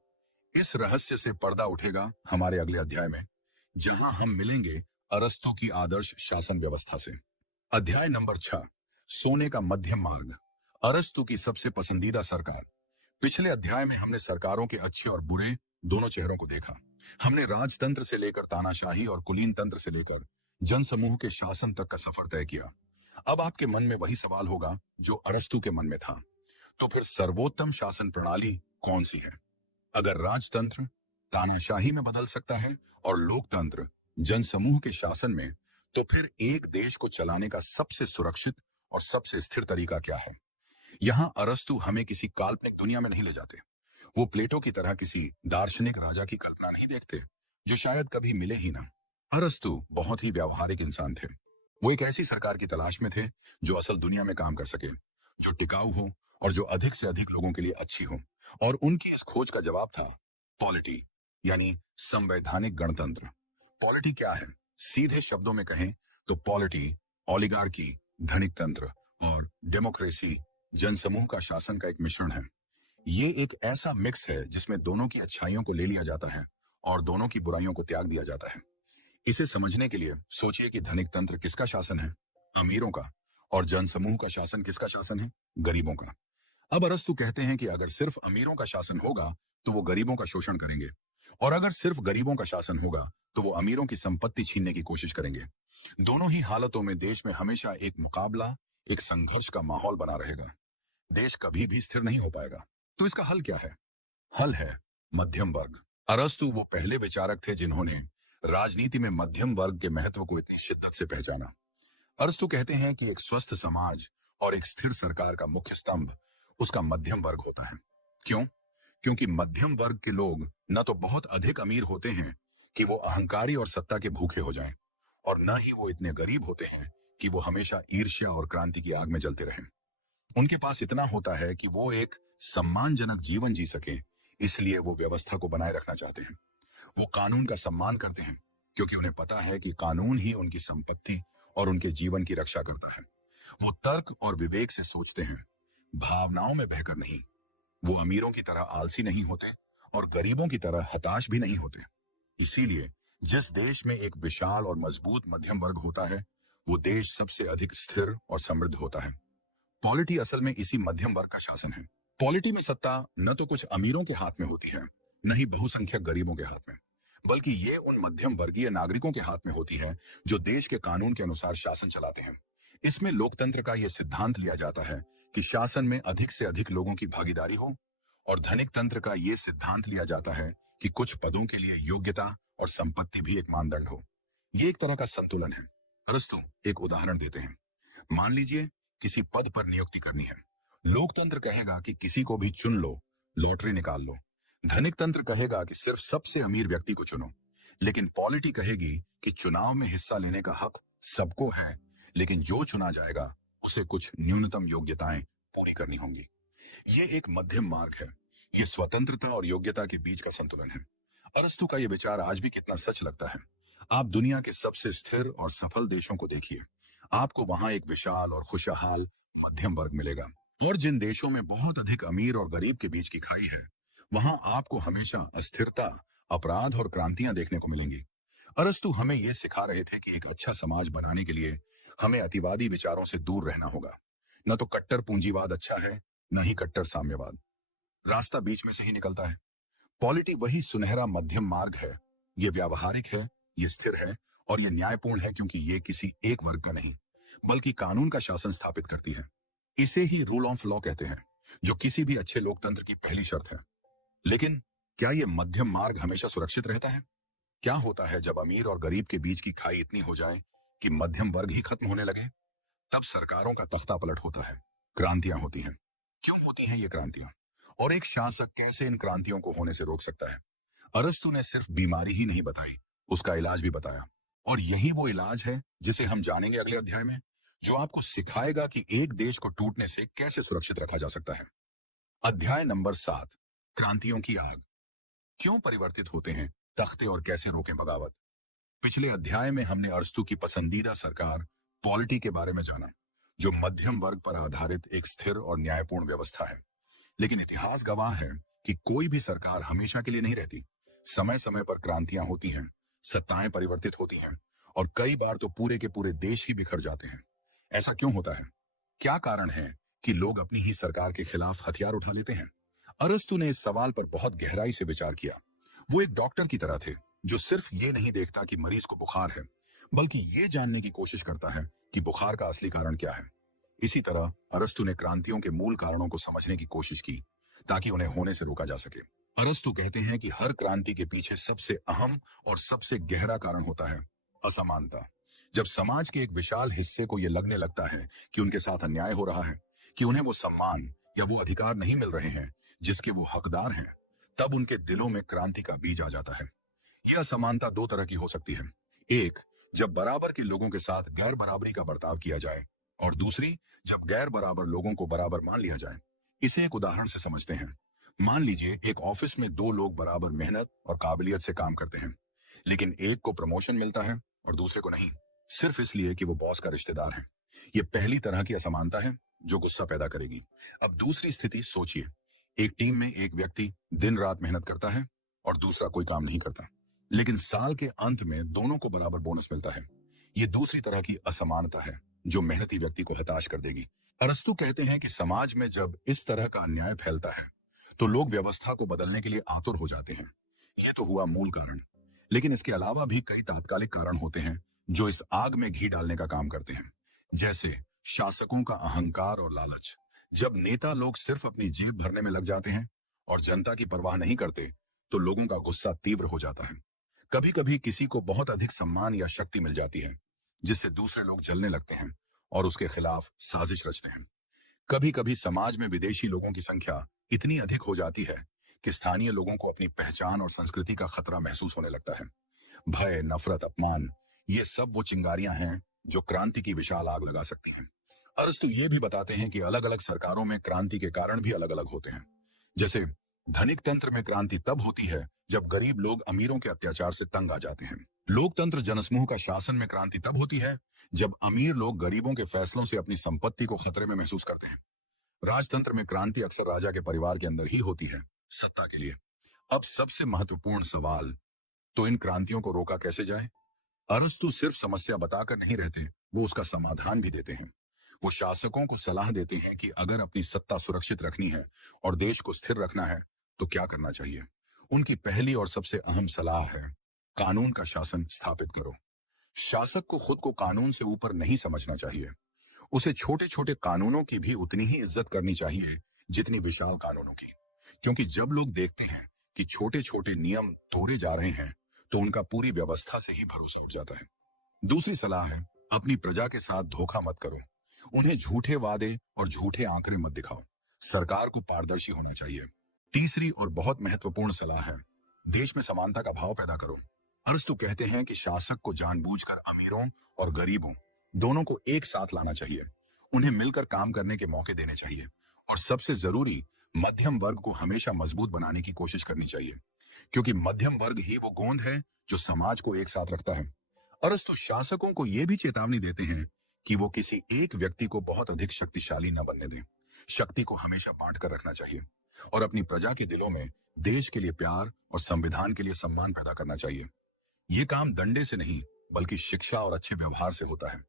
इस रहस्य से पर्दा उठेगा हमारे अगले अध्याय में, जहां हम मिलेंगे अरस्तु की आदर्श शासन व्यवस्था से। अध्याय नंबर 6, सोने का मध्यम मार्ग, अरस्तु की सबसे पसंदीदा सरकार। पिछले अध्याय में हमने सरकारों के अच्छे और बुरे दोनों चेहरों को देखा। हमने राजतंत्र से लेकर तानाशाही और कुलीन तंत्र से लेकर जनसमूह के शासन तक का सफर तय किया। अब आपके मन में वही सवाल होगा जो अरस्तु के मन में था, तो फिर सर्वोत्तम शासन प्रणाली कौन सी है? अगर राजतंत्र तानाशाही में बदल सकता है और लोकतंत्र जनसमूह के शासन में, तो फिर एक देश को चलाने का सबसे सुरक्षित और सबसे स्थिर तरीका क्या है? यहाँ अरस्तु हमें किसी काल्पनिक दुनिया में नहीं ले जाते। वो प्लेटो की तरह किसी दार्शनिक राजा की कल्पना नहीं देखते जो शायद कभी मिले ही ना। अरस्तु बहुत ही व्यावहारिक इंसान थे। वो एक ऐसी सरकार की तलाश में थे जो असल दुनिया में काम कर सके, जो टिकाऊ हो और जो अधिक से अधिक लोगों के लिए अच्छी हो। और उनकी इस खोज का जवाब था पॉलिटी, यानी संवैधानिक गणतंत्र। पॉलिटी क्या है? सीधे शब्दों में कहें तो पॉलिटी ओलिगार्की, धनिक तंत्र, और डेमोक्रेसी, जनसमूह का शासन का एक मिश्रण है। ये एक ऐसा मिक्स है जिसमें दोनों की अच्छाइयों को ले लिया जाता है और दोनों की बुराइयों को त्याग दिया जाता है। इसे समझने के लिए सोचिए कि धनिक तंत्र किसका शासन है? अमीरों का। और जनसमूह का शासन किसका शासन है? गरीबों का। अब अरस्तु कहते हैं कि अगर सिर्फ अमीरों का शासन होगा तो वो गरीबों का शोषण करेंगे, और अगर सिर्फ गरीबों का शासन होगा तो वो अमीरों की संपत्ति छीनने की कोशिश करेंगे। दोनों ही हालतों में देश में हमेशा एक मुकाबला, एक संघर्ष का माहौल बना रहेगा। देश कभी भी स्थिर नहीं हो पाएगा। तो इसका हल क्या है? हल है मध्यम वर्ग। अरस्तु वो पहले विचारक थे जिन्होंने राजनीति में मध्यम वर्ग के महत्व को इतनी शिद्दत से पहचाना। अरस्तु कहते हैं कि एक स्वस्थ समाज और एक स्थिर सरकार का मुख्य स्तंभ उसका मध्यम वर्ग होता है। क्यों? क्योंकि मध्यम वर्ग के लोग न तो बहुत अधिक अमीर होते हैं कि वो अहंकारी और सत्ता के भूखे हो जाएं, और न ही वो इतने गरीब होते हैं कि वो हमेशा ईर्ष्या और क्रांति की आग में जलते रहें। उनके पास इतना होता है कि वो एक सम्मानजनक जीवन जी सके, इसलिए वो व्यवस्था को बनाए रखना चाहते हैं। वो कानून का सम्मान करते हैं क्योंकि उन्हें पता है कि कानून ही उनकी संपत्ति और उनके जीवन की रक्षा करता है। वो तर्क और विवेक से सोचते हैं, भावनाओं में बहकर नहीं। वो अमीरों की तरह आलसी नहीं होते और गरीबों की तरह हताश भी नहीं होते। इसीलिए जिस देश में एक विशाल और मजबूत मध्यम वर्ग होता है, वो देश सबसे अधिक स्थिर और समृद्ध होता है। पॉलिटी असल में इसी मध्यम वर्ग का शासन है। पॉलिटी में सत्ता न तो कुछ अमीरों के हाथ में होती है, न ही बहुसंख्यक गरीबों के हाथ में, बल्कि ये उन मध्यम वर्गीय नागरिकों के हाथ में होती है जो देश के कानून के अनुसार शासन चलाते हैं। इसमें लोकतंत्र का यह सिद्धांत लिया जाता है कि शासन में अधिक से अधिक लोगों की भागीदारी हो, और धनिक तंत्र का यह सिद्धांत लिया जाता है कि कुछ पदों के लिए योग्यता और संपत्ति भी एक मानदंड हो। ये एक तरह का संतुलन है। अरस्तु एक उदाहरण देते हैं। मान लीजिए किसी पद पर नियुक्ति करनी है। लोकतंत्र कहेगा कि किसी को भी चुन लो, लॉटरी निकाल लो। धनिक तंत्र कहेगा कि सिर्फ सबसे अमीर व्यक्ति को चुनो। लेकिन पॉलिटी कहेगी कि चुनाव में हिस्सा लेने का हक सबको है, लेकिन जो चुना जाएगा उसे कुछ न्यूनतम योग्यताएं पूरी करनी होंगी। ये एक मध्यम मार्ग है। ये स्वतंत्रता और योग्यता के बीच का संतुलन है। अरस्तु का यह विचार आज भी कितना सच लगता है। आप दुनिया के सबसे स्थिर और सफल देशों को देखिए, आपको वहां एक विशाल और खुशहाल मध्यम वर्ग मिलेगा। और जिन देशों में बहुत अधिक अमीर और गरीब के बीच की खाई है, वहां आपको हमेशा अस्थिरता, अपराध और क्रांतियां देखने को मिलेंगी। अरस्तु हमें यह सिखा रहे थे कि एक अच्छा समाज बनाने के लिए हमें अतिवादी विचारों से दूर रहना होगा। न तो कट्टर पूंजीवाद अच्छा है, न ही कट्टर साम्यवाद। रास्ता बीच में से ही निकलता है। पॉलिटी वही सुनहरा मध्यम मार्ग है। ये व्यावहारिक है, ये स्थिर है और ये न्यायपूर्ण है, क्योंकि ये किसी एक वर्ग का नहीं बल्कि कानून का शासन स्थापित करती है। इसे ही रूल ऑफ लॉ कहते हैं, जो किसी भी अच्छे लोकतंत्र की पहली शर्त है। लेकिन क्या ये मध्यम मार्ग हमेशा सुरक्षित रहता है? क्या होता है जब अमीर और गरीब के बीच की खाई इतनी हो जाए कि मध्यम वर्ग ही खत्म होने लगे? तब सरकारों का तख्ता पलट होता है, क्रांतियां होती हैं। क्यों होती हैं ये क्रांतियां? और एक शासक कैसे इन क्रांतियों को होने से रोक सकता है? अरस्तु ने सिर्फ बीमारी ही नहीं बताई, उसका इलाज भी बताया। और यही वो इलाज है जिसे हम जानेंगे अगले अध्याय में, जो आपको सिखाएगा कि एक देश को टूटने से कैसे सुरक्षित रखा जा सकता है। अध्याय नंबर 7, क्रांतियों की आग। क्यों परिवर्तित होते हैं तख्ते और कैसे रोकें बगावत? पिछले अध्याय में हमने अरस्तु की पसंदीदा सरकार पॉलिटी के बारे में जाना, जो मध्यम वर्ग पर आधारित एक स्थिर और न्यायपूर्ण व्यवस्था है। लेकिन इतिहास गवाह है कि कोई भी सरकार हमेशा के लिए नहीं रहती। समय समय पर क्रांतियां होती हैं, सत्ताएं परिवर्तित होती हैं और कई बार तो पूरे के पूरे देश ही बिखर जाते हैं। ऐसा क्यों होता है? क्या कारण है कि लोग अपनी ही सरकार के खिलाफ हथियार उठा लेते हैं? अरस्तु ने इस सवाल पर बहुत गहराई से विचार किया। वो एक डॉक्टर की तरह थे, जो सिर्फ ये नहीं देखता कि मरीज को बुखार है, बल्कि ये जानने की कोशिश करता है कि बुखार का असली कारण क्या है। इसी तरह अरस्तु ने क्रांतियों के मूल कारणों को समझने की कोशिश की, ताकि उन्हें होने से रोका जा सके। अरस्तु कहते हैं कि हर क्रांति के पीछे सबसे अहम और सबसे गहरा कारण होता है असमानता। जब समाज के एक विशाल हिस्से को यह लगने लगता है कि उनके साथ अन्याय हो रहा है, कि उन्हें वो सम्मान या वो अधिकार नहीं मिल रहे हैं जिसके वो हकदार हैं, तब उनके दिलों में क्रांति का बीज आ जाता है। यह असमानता दो तरह की हो सकती है। एक, जब बराबर के लोगों के साथ गैर बराबरी का बर्ताव किया जाए, और दूसरी, जब गैर बराबर लोगों को बराबर मान लिया जाए। इसे एक उदाहरण से समझते हैं। मान लीजिए एक ऑफिस में दो लोग बराबर मेहनत और काबिलियत से काम करते हैं, लेकिन एक को प्रमोशन मिलता है और दूसरे को नहीं, सिर्फ इसलिए कि वो बॉस का रिश्तेदार है। ये पहली तरह की असमानता है जो गुस्सा पैदा करेगी। अब दूसरी स्थिति सोचिए, एक टीम में एक व्यक्ति दिन रात मेहनत करता है और दूसरा कोई काम नहीं करता, लेकिन साल के अंत में दोनों को बराबर बोनस मिलता है। ये दूसरी तरह की असमानता है जो मेहनती व्यक्ति को हताश कर देगी। अरस्तु कहते हैं कि समाज में जब इस तरह का अन्याय फैलता है, तो लोग व्यवस्था को बदलने के लिए आतुर हो जाते हैं। यह तो हुआ मूल कारण, लेकिन इसके अलावा भी कई तात्कालिक कारण होते हैं जो इस आग में घी डालने का काम करते हैं। जैसे शासकों का अहंकार और लालच। जब नेता लोग सिर्फ अपनी जेब भरने में लग जाते हैं और जनता की परवाह नहीं करते, तो लोगों का गुस्सा तीव्र हो जाता है। कभी कभी किसी को बहुत अधिक सम्मान या शक्ति मिल जाती है, जिससे दूसरे लोग जलने लगते हैं और उसके खिलाफ साजिश रचते हैं। कभी कभी समाज में विदेशी लोगों की संख्या इतनी अधिक हो जाती है कि स्थानीय लोगों को अपनी पहचान और संस्कृति का खतरा महसूस होने लगता है। भय, नफरत, अपमान, ये सब वो चिंगारियां हैं जो क्रांति की विशाल आग लगा सकती हैं। अरस्तु ये भी बताते हैं कि अलग अलग सरकारों में क्रांति के कारण भी अलग अलग होते हैं। जैसे धनिक तंत्र में क्रांति तब होती है जब गरीब लोग अमीरों के अत्याचार से तंग आ जाते हैं। लोकतंत्र जनसमूह का शासन में क्रांति तब होती है जब अमीर लोग गरीबों के फैसलों से अपनी संपत्ति को खतरे में महसूस करते हैं। राजतंत्र में क्रांति अक्सर राजा के परिवार के अंदर ही होती है, सत्ता के लिए। अब सबसे महत्वपूर्ण सवाल, तो इन क्रांतियों को रोका कैसे जाए? अरस्तु सिर्फ समस्या बताकर नहीं रहते, वो उसका समाधान भी देते हैं। वो शासकों को सलाह देते हैं कि अगर अपनी सत्ता सुरक्षित रखनी है और देश को स्थिर रखना है, तो क्या करना चाहिए। उनकी पहली और सबसे अहम सलाह है, कानून का शासन स्थापित करो। शासक को खुद को कानून से ऊपर नहीं समझना चाहिए। उसे छोटे छोटे कानूनों की भी उतनी ही इज्जत करनी चाहिए जितनी विशाल कानूनों की, क्योंकि जब लोग देखते हैं कि छोटे छोटे नियम तोड़े जा रहे हैं, तो उनका पूरी व्यवस्था से ही भरोसा उठ जाता है। दूसरी सलाह है, अपनी प्रजा के साथ धोखा मत करो। उन्हें झूठे वादे और झूठे आंकड़े मत दिखाओ। सरकार को पारदर्शी होना चाहिए। तीसरी और बहुत महत्वपूर्ण सलाह है, देश में समानता का भाव पैदा करो। अरस्तु कहते हैं कि शासक को जानबूझकर अमीरों और गरीबों दोनों को एक साथ लाना चाहिए। उन्हें मिलकर काम करने के मौके देने चाहिए और सबसे जरूरी, मध्यम वर्ग को हमेशा मजबूत बनाने की कोशिश करनी चाहिए, क्योंकि मध्यम वर्ग ही वो गोंद है जो समाज को एक साथ रखता है। अरस्तु शासकों को यह भी चेतावनी देते हैं कि वो किसी एक व्यक्ति को बहुत अधिक शक्तिशाली न बनने दें। शक्ति को हमेशा बांट कर रखना चाहिए और अपनी प्रजा के दिलों में देश के लिए प्यार और संविधान के लिए सम्मान पैदा करना चाहिए। ये काम डंडे से नहीं, बल्कि शिक्षा और अच्छे व्यवहार से होता है।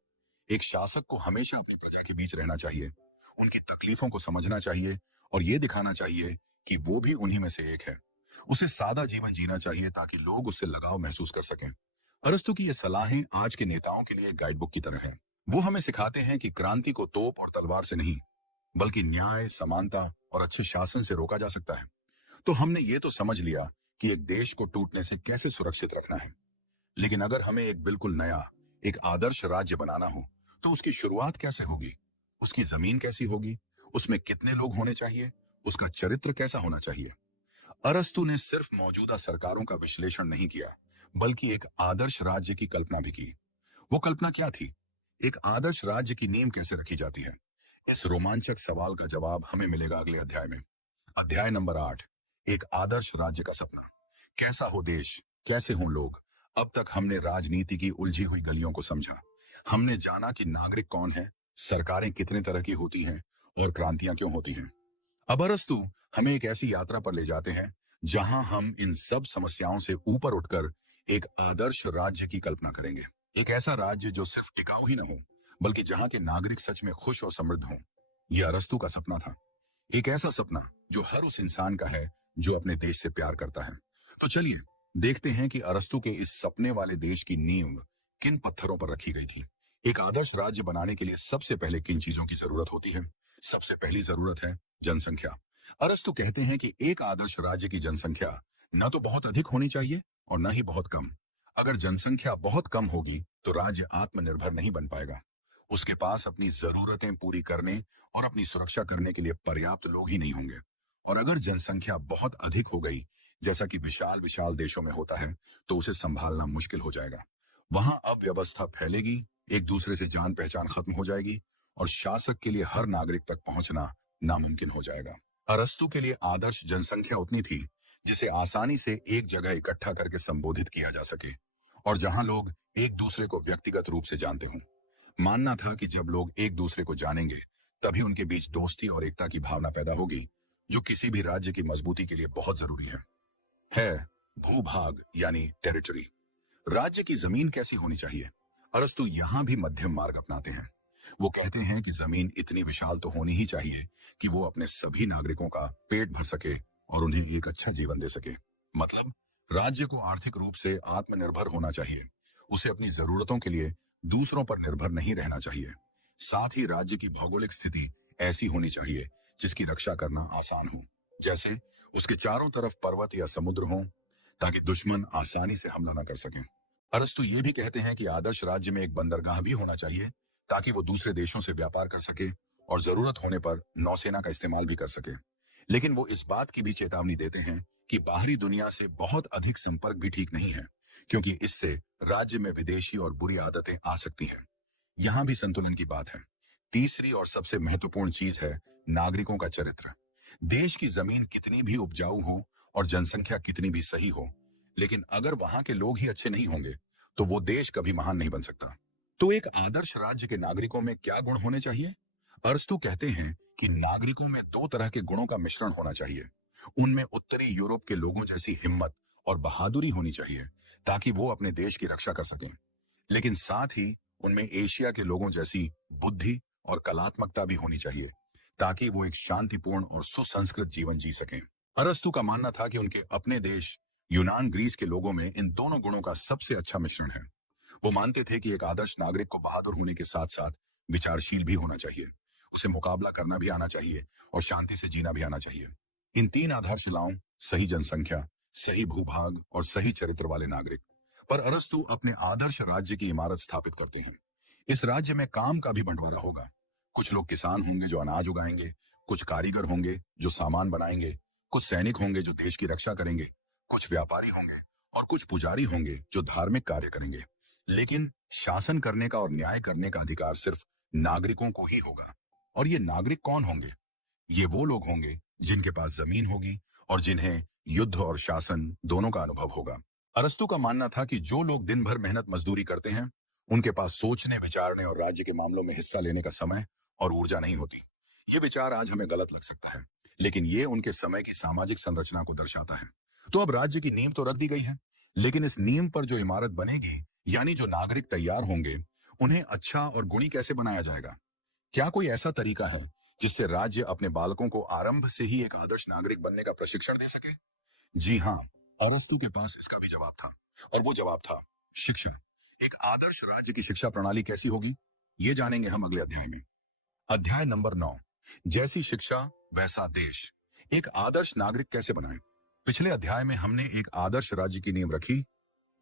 एक शासक को हमेशा अपनी प्रजा के बीच रहना चाहिए, उनकी तकलीफों को समझना चाहिए और ये दिखाना चाहिए कि वो भी उन्हीं में से एक है। उसे सादा जीवन जीना चाहिए ताकि लोग उससे लगाव महसूस कर सकें। अरस्तु की ये सलाहें आज के नेताओं के लिए गाइडबुक की तरह है। वो हमें सिखाते हैं कि क्रांति को तोप और तलवार से नहीं, बल्कि न्याय, समानता और अच्छे शासन से रोका जा सकता है। तो हमने ये तो समझ लिया कि एक देश को टूटने से कैसे सुरक्षित रखना है, लेकिन अगर हमें एक बिल्कुल नया, एक आदर्श राज्य बनाना हो, तो उसकी शुरुआत कैसे होगी? उसकी जमीन कैसी होगी? उसमें कितने लोग होने चाहिए? उसका चरित्र कैसा होना चाहिए? अरस्तु ने सिर्फ मौजूदा सरकारों का विश्लेषण नहीं किया, बल्कि एक आदर्श राज्य की कल्पना भी की। वो कल्पना क्या थी? एक आदर्श राज्य की नींव कैसे रखी जाती है? इस रोमांचक सवाल का जवाब हमें मिलेगा अगले अध्याय में। अध्याय नंबर 8, एक आदर्श राज्य का सपना। कैसा हो देश, कैसे हों लोग, अब तक हमने राजनीति की उलझी हुई गलियों को समझा। हमने जाना कि नागरिक कौन है, सरकारें कितने तरह की होती हैं और क्रांतियां क्यों होती हैं। अब अरस्तु हमें एक ऐसी यात्रा पर ले जाते हैं जहां हम इन सब समस्याओं से ऊपर उठकर एक आदर्श राज्य की कल्पना करेंगे। एक ऐसा राज्य जो सिर्फ टिकाऊ ही न हो, बल्कि जहां के नागरिक सच में खुश और समृद्ध हों। यह अरस्तु का सपना था। एक ऐसा सपना जो हर उस इंसान का है जो अपने देश से प्यार करता है। तो चलिए देखते हैं कि अरस्तु के इस सपने वाले देश की नींव किन पत्थरों पर रखी गई थी। एक आदर्श राज्य बनाने के लिए सबसे पहले किन चीजों की जरूरत होती है। सबसे पहली जरूरत है जनसंख्या। अरस्तु कहते हैं कि एक आदर्श राज्य की जनसंख्या न तो बहुत अधिक होनी चाहिए और न ही बहुत कम। अगर जनसंख्या बहुत कम होगी तो राज्य आत्मनिर्भर नहीं बन पाएगा। उसके पास अपनी जरूरतें पूरी करने और अपनी सुरक्षा करने के लिए पर्याप्त लोग ही नहीं होंगे। और अगर जनसंख्या बहुत अधिक हो गई, जैसा कि विशाल विशाल देशों में होता है, तो उसे संभालना मुश्किल हो जाएगा। वहां अव्यवस्था फैलेगी, एक दूसरे से जान पहचान खत्म हो जाएगी और शासक के लिए हर नागरिक तक पहुंचना नामुमकिन हो जाएगा। अरस्तु के लिए आदर्श जनसंख्या उतनी थी जिसे आसानी से एक जगह इकट्ठा करके संबोधित किया जा सके और जहां लोग एक दूसरे को व्यक्तिगत रूप से जानते हों। मानना था कि जब लोग एक दूसरे को जानेंगे तभी उनके बीच दोस्ती और एकता की भावना पैदा होगी, जो किसी भी राज्य की मजबूती के लिए बहुत जरूरी है भूभाग यानी टेरिटरी। राज्य की जमीन कैसी होनी चाहिए। अरस्तु यहां भी मध्यम मार्ग अपनाते हैं। वो कहते हैं कि जमीन इतनी विशाल तो होनी ही चाहिए कि वो अपने सभी नागरिकों का पेट भर सके और उन्हें एक अच्छा जीवन दे सके। मतलब राज्य को आर्थिक रूप से आत्मनिर्भर होना चाहिए। उसे अपनी जरूरतों के लिए दूसरों पर निर्भर नहीं रहना चाहिए। साथ ही राज्य की भौगोलिक स्थिति ऐसी होनी चाहिए जिसकी रक्षा करना आसान हो। जैसे उसके चारों तरफ पर्वत या समुद्र हों ताकि दुश्मन आसानी से हमला न कर सकें। अरस्तु ये भी कहते हैं कि आदर्श राज्य में एक बंदरगाह भी होना चाहिए ताकि वो दूसरे देशों से व्यापार कर सके और जरूरत होने पर नौसेना का इस्तेमाल भी कर सके। लेकिन वो इस बात की भी चेतावनी देते हैं कि बाहरी दुनिया से बहुत अधिक संपर्क भी ठीक नहीं है, क्योंकि इससे राज्य में विदेशी और बुरी आदतें आ सकती हैं। यहां भी संतुलन की बात है। तीसरी और सबसे महत्वपूर्ण चीज है नागरिकों का चरित्र। देश की जमीन कितनी भी उपजाऊ हो और जनसंख्या कितनी भी सही हो, लेकिन अगर वहां के लोग ही अच्छे नहीं होंगे तो वो देश कभी महान नहीं बन सकता। तो एक आदर्श राज्य के नागरिकों में क्या गुण होने चाहिए। अरस्तु कहते हैं कि नागरिकों में दो तरह के गुणों का मिश्रण होना चाहिए। उनमें उत्तरी यूरोप के लोगों जैसी हिम्मत और बहादुरी होनी चाहिए ताकि वो अपने देश की रक्षा कर सकें, लेकिन साथ ही उनमें एशिया के लोगों जैसी बुद्धि और कलात्मकता भी होनी चाहिए ताकि वो एक शांतिपूर्ण और सुसंस्कृत जीवन जी सकें। अरस्तु का मानना था कि उनके अपने देश यूनान ग्रीस के लोगों में इन दोनों गुणों का सबसे अच्छा मिश्रण है। वो मानते थे कि एक आदर्श नागरिक को बहादुर होने के साथ साथ विचारशील भी होना चाहिए, उसे मुकाबला करना भी आना चाहिए और शांति से जीना भी आना चाहिए। इन तीन आधारशिलाओं, सही जनसंख्या, सही भूभाग और सही चरित्र वाले नागरिक पर अरस्तु अपने आदर्श राज्य की इमारत स्थापित करते हैं। इस राज्य में काम का भी बंटवारा होगा। कुछ लोग किसान होंगे जो अनाज उगाएंगे, कुछ कारीगर होंगे जो सामान बनाएंगे, कुछ सैनिक होंगे जो देश की रक्षा करेंगे, कुछ व्यापारी होंगे और कुछ पुजारी होंगे जो धार्मिक कार्य करेंगे। लेकिन शासन करने का और न्याय करने का अधिकार सिर्फ नागरिकों को ही होगा। और ये नागरिक कौन होंगे। ये वो लोग होंगे जिनके पास जमीन होगी और जिन्हें युद्ध और शासन दोनों का अनुभव होगा। अरस्तु का मानना था कि जो लोग दिन भर मेहनत मजदूरी करते हैं उनके पास सोचने, विचारने और राज्य के मामलों में हिस्सा लेने का समय और ऊर्जा नहीं होती। ये विचार आज हमें गलत लग सकता है, लेकिन ये उनके समय की सामाजिक संरचना को दर्शाता है। तो अब राज्य की नींव तो रख दी गई है, लेकिन इस नींव पर जो इमारत बनेगी, यानी जो नागरिक तैयार होंगे, उन्हें अच्छा और गुणी कैसे बनाया जाएगा। क्या कोई ऐसा तरीका है जिससे राज्य अपने बालकों को आरंभ से ही एक आदर्श नागरिक बनने का प्रशिक्षण दे सके। जी हाँ, अरस्तु के पास इसका भी जवाब था, और वो जवाब था शिक्षा। एक आदर्श राज्य की शिक्षा प्रणाली कैसी होगी, ये जानेंगे हम अगले अध्याय में। अध्याय नंबर 9, जैसी शिक्षा वैसा देश। एक आदर्श नागरिक कैसे बनाएं। पिछले अध्याय में हमने एक आदर्श राज्य की नींव रखी,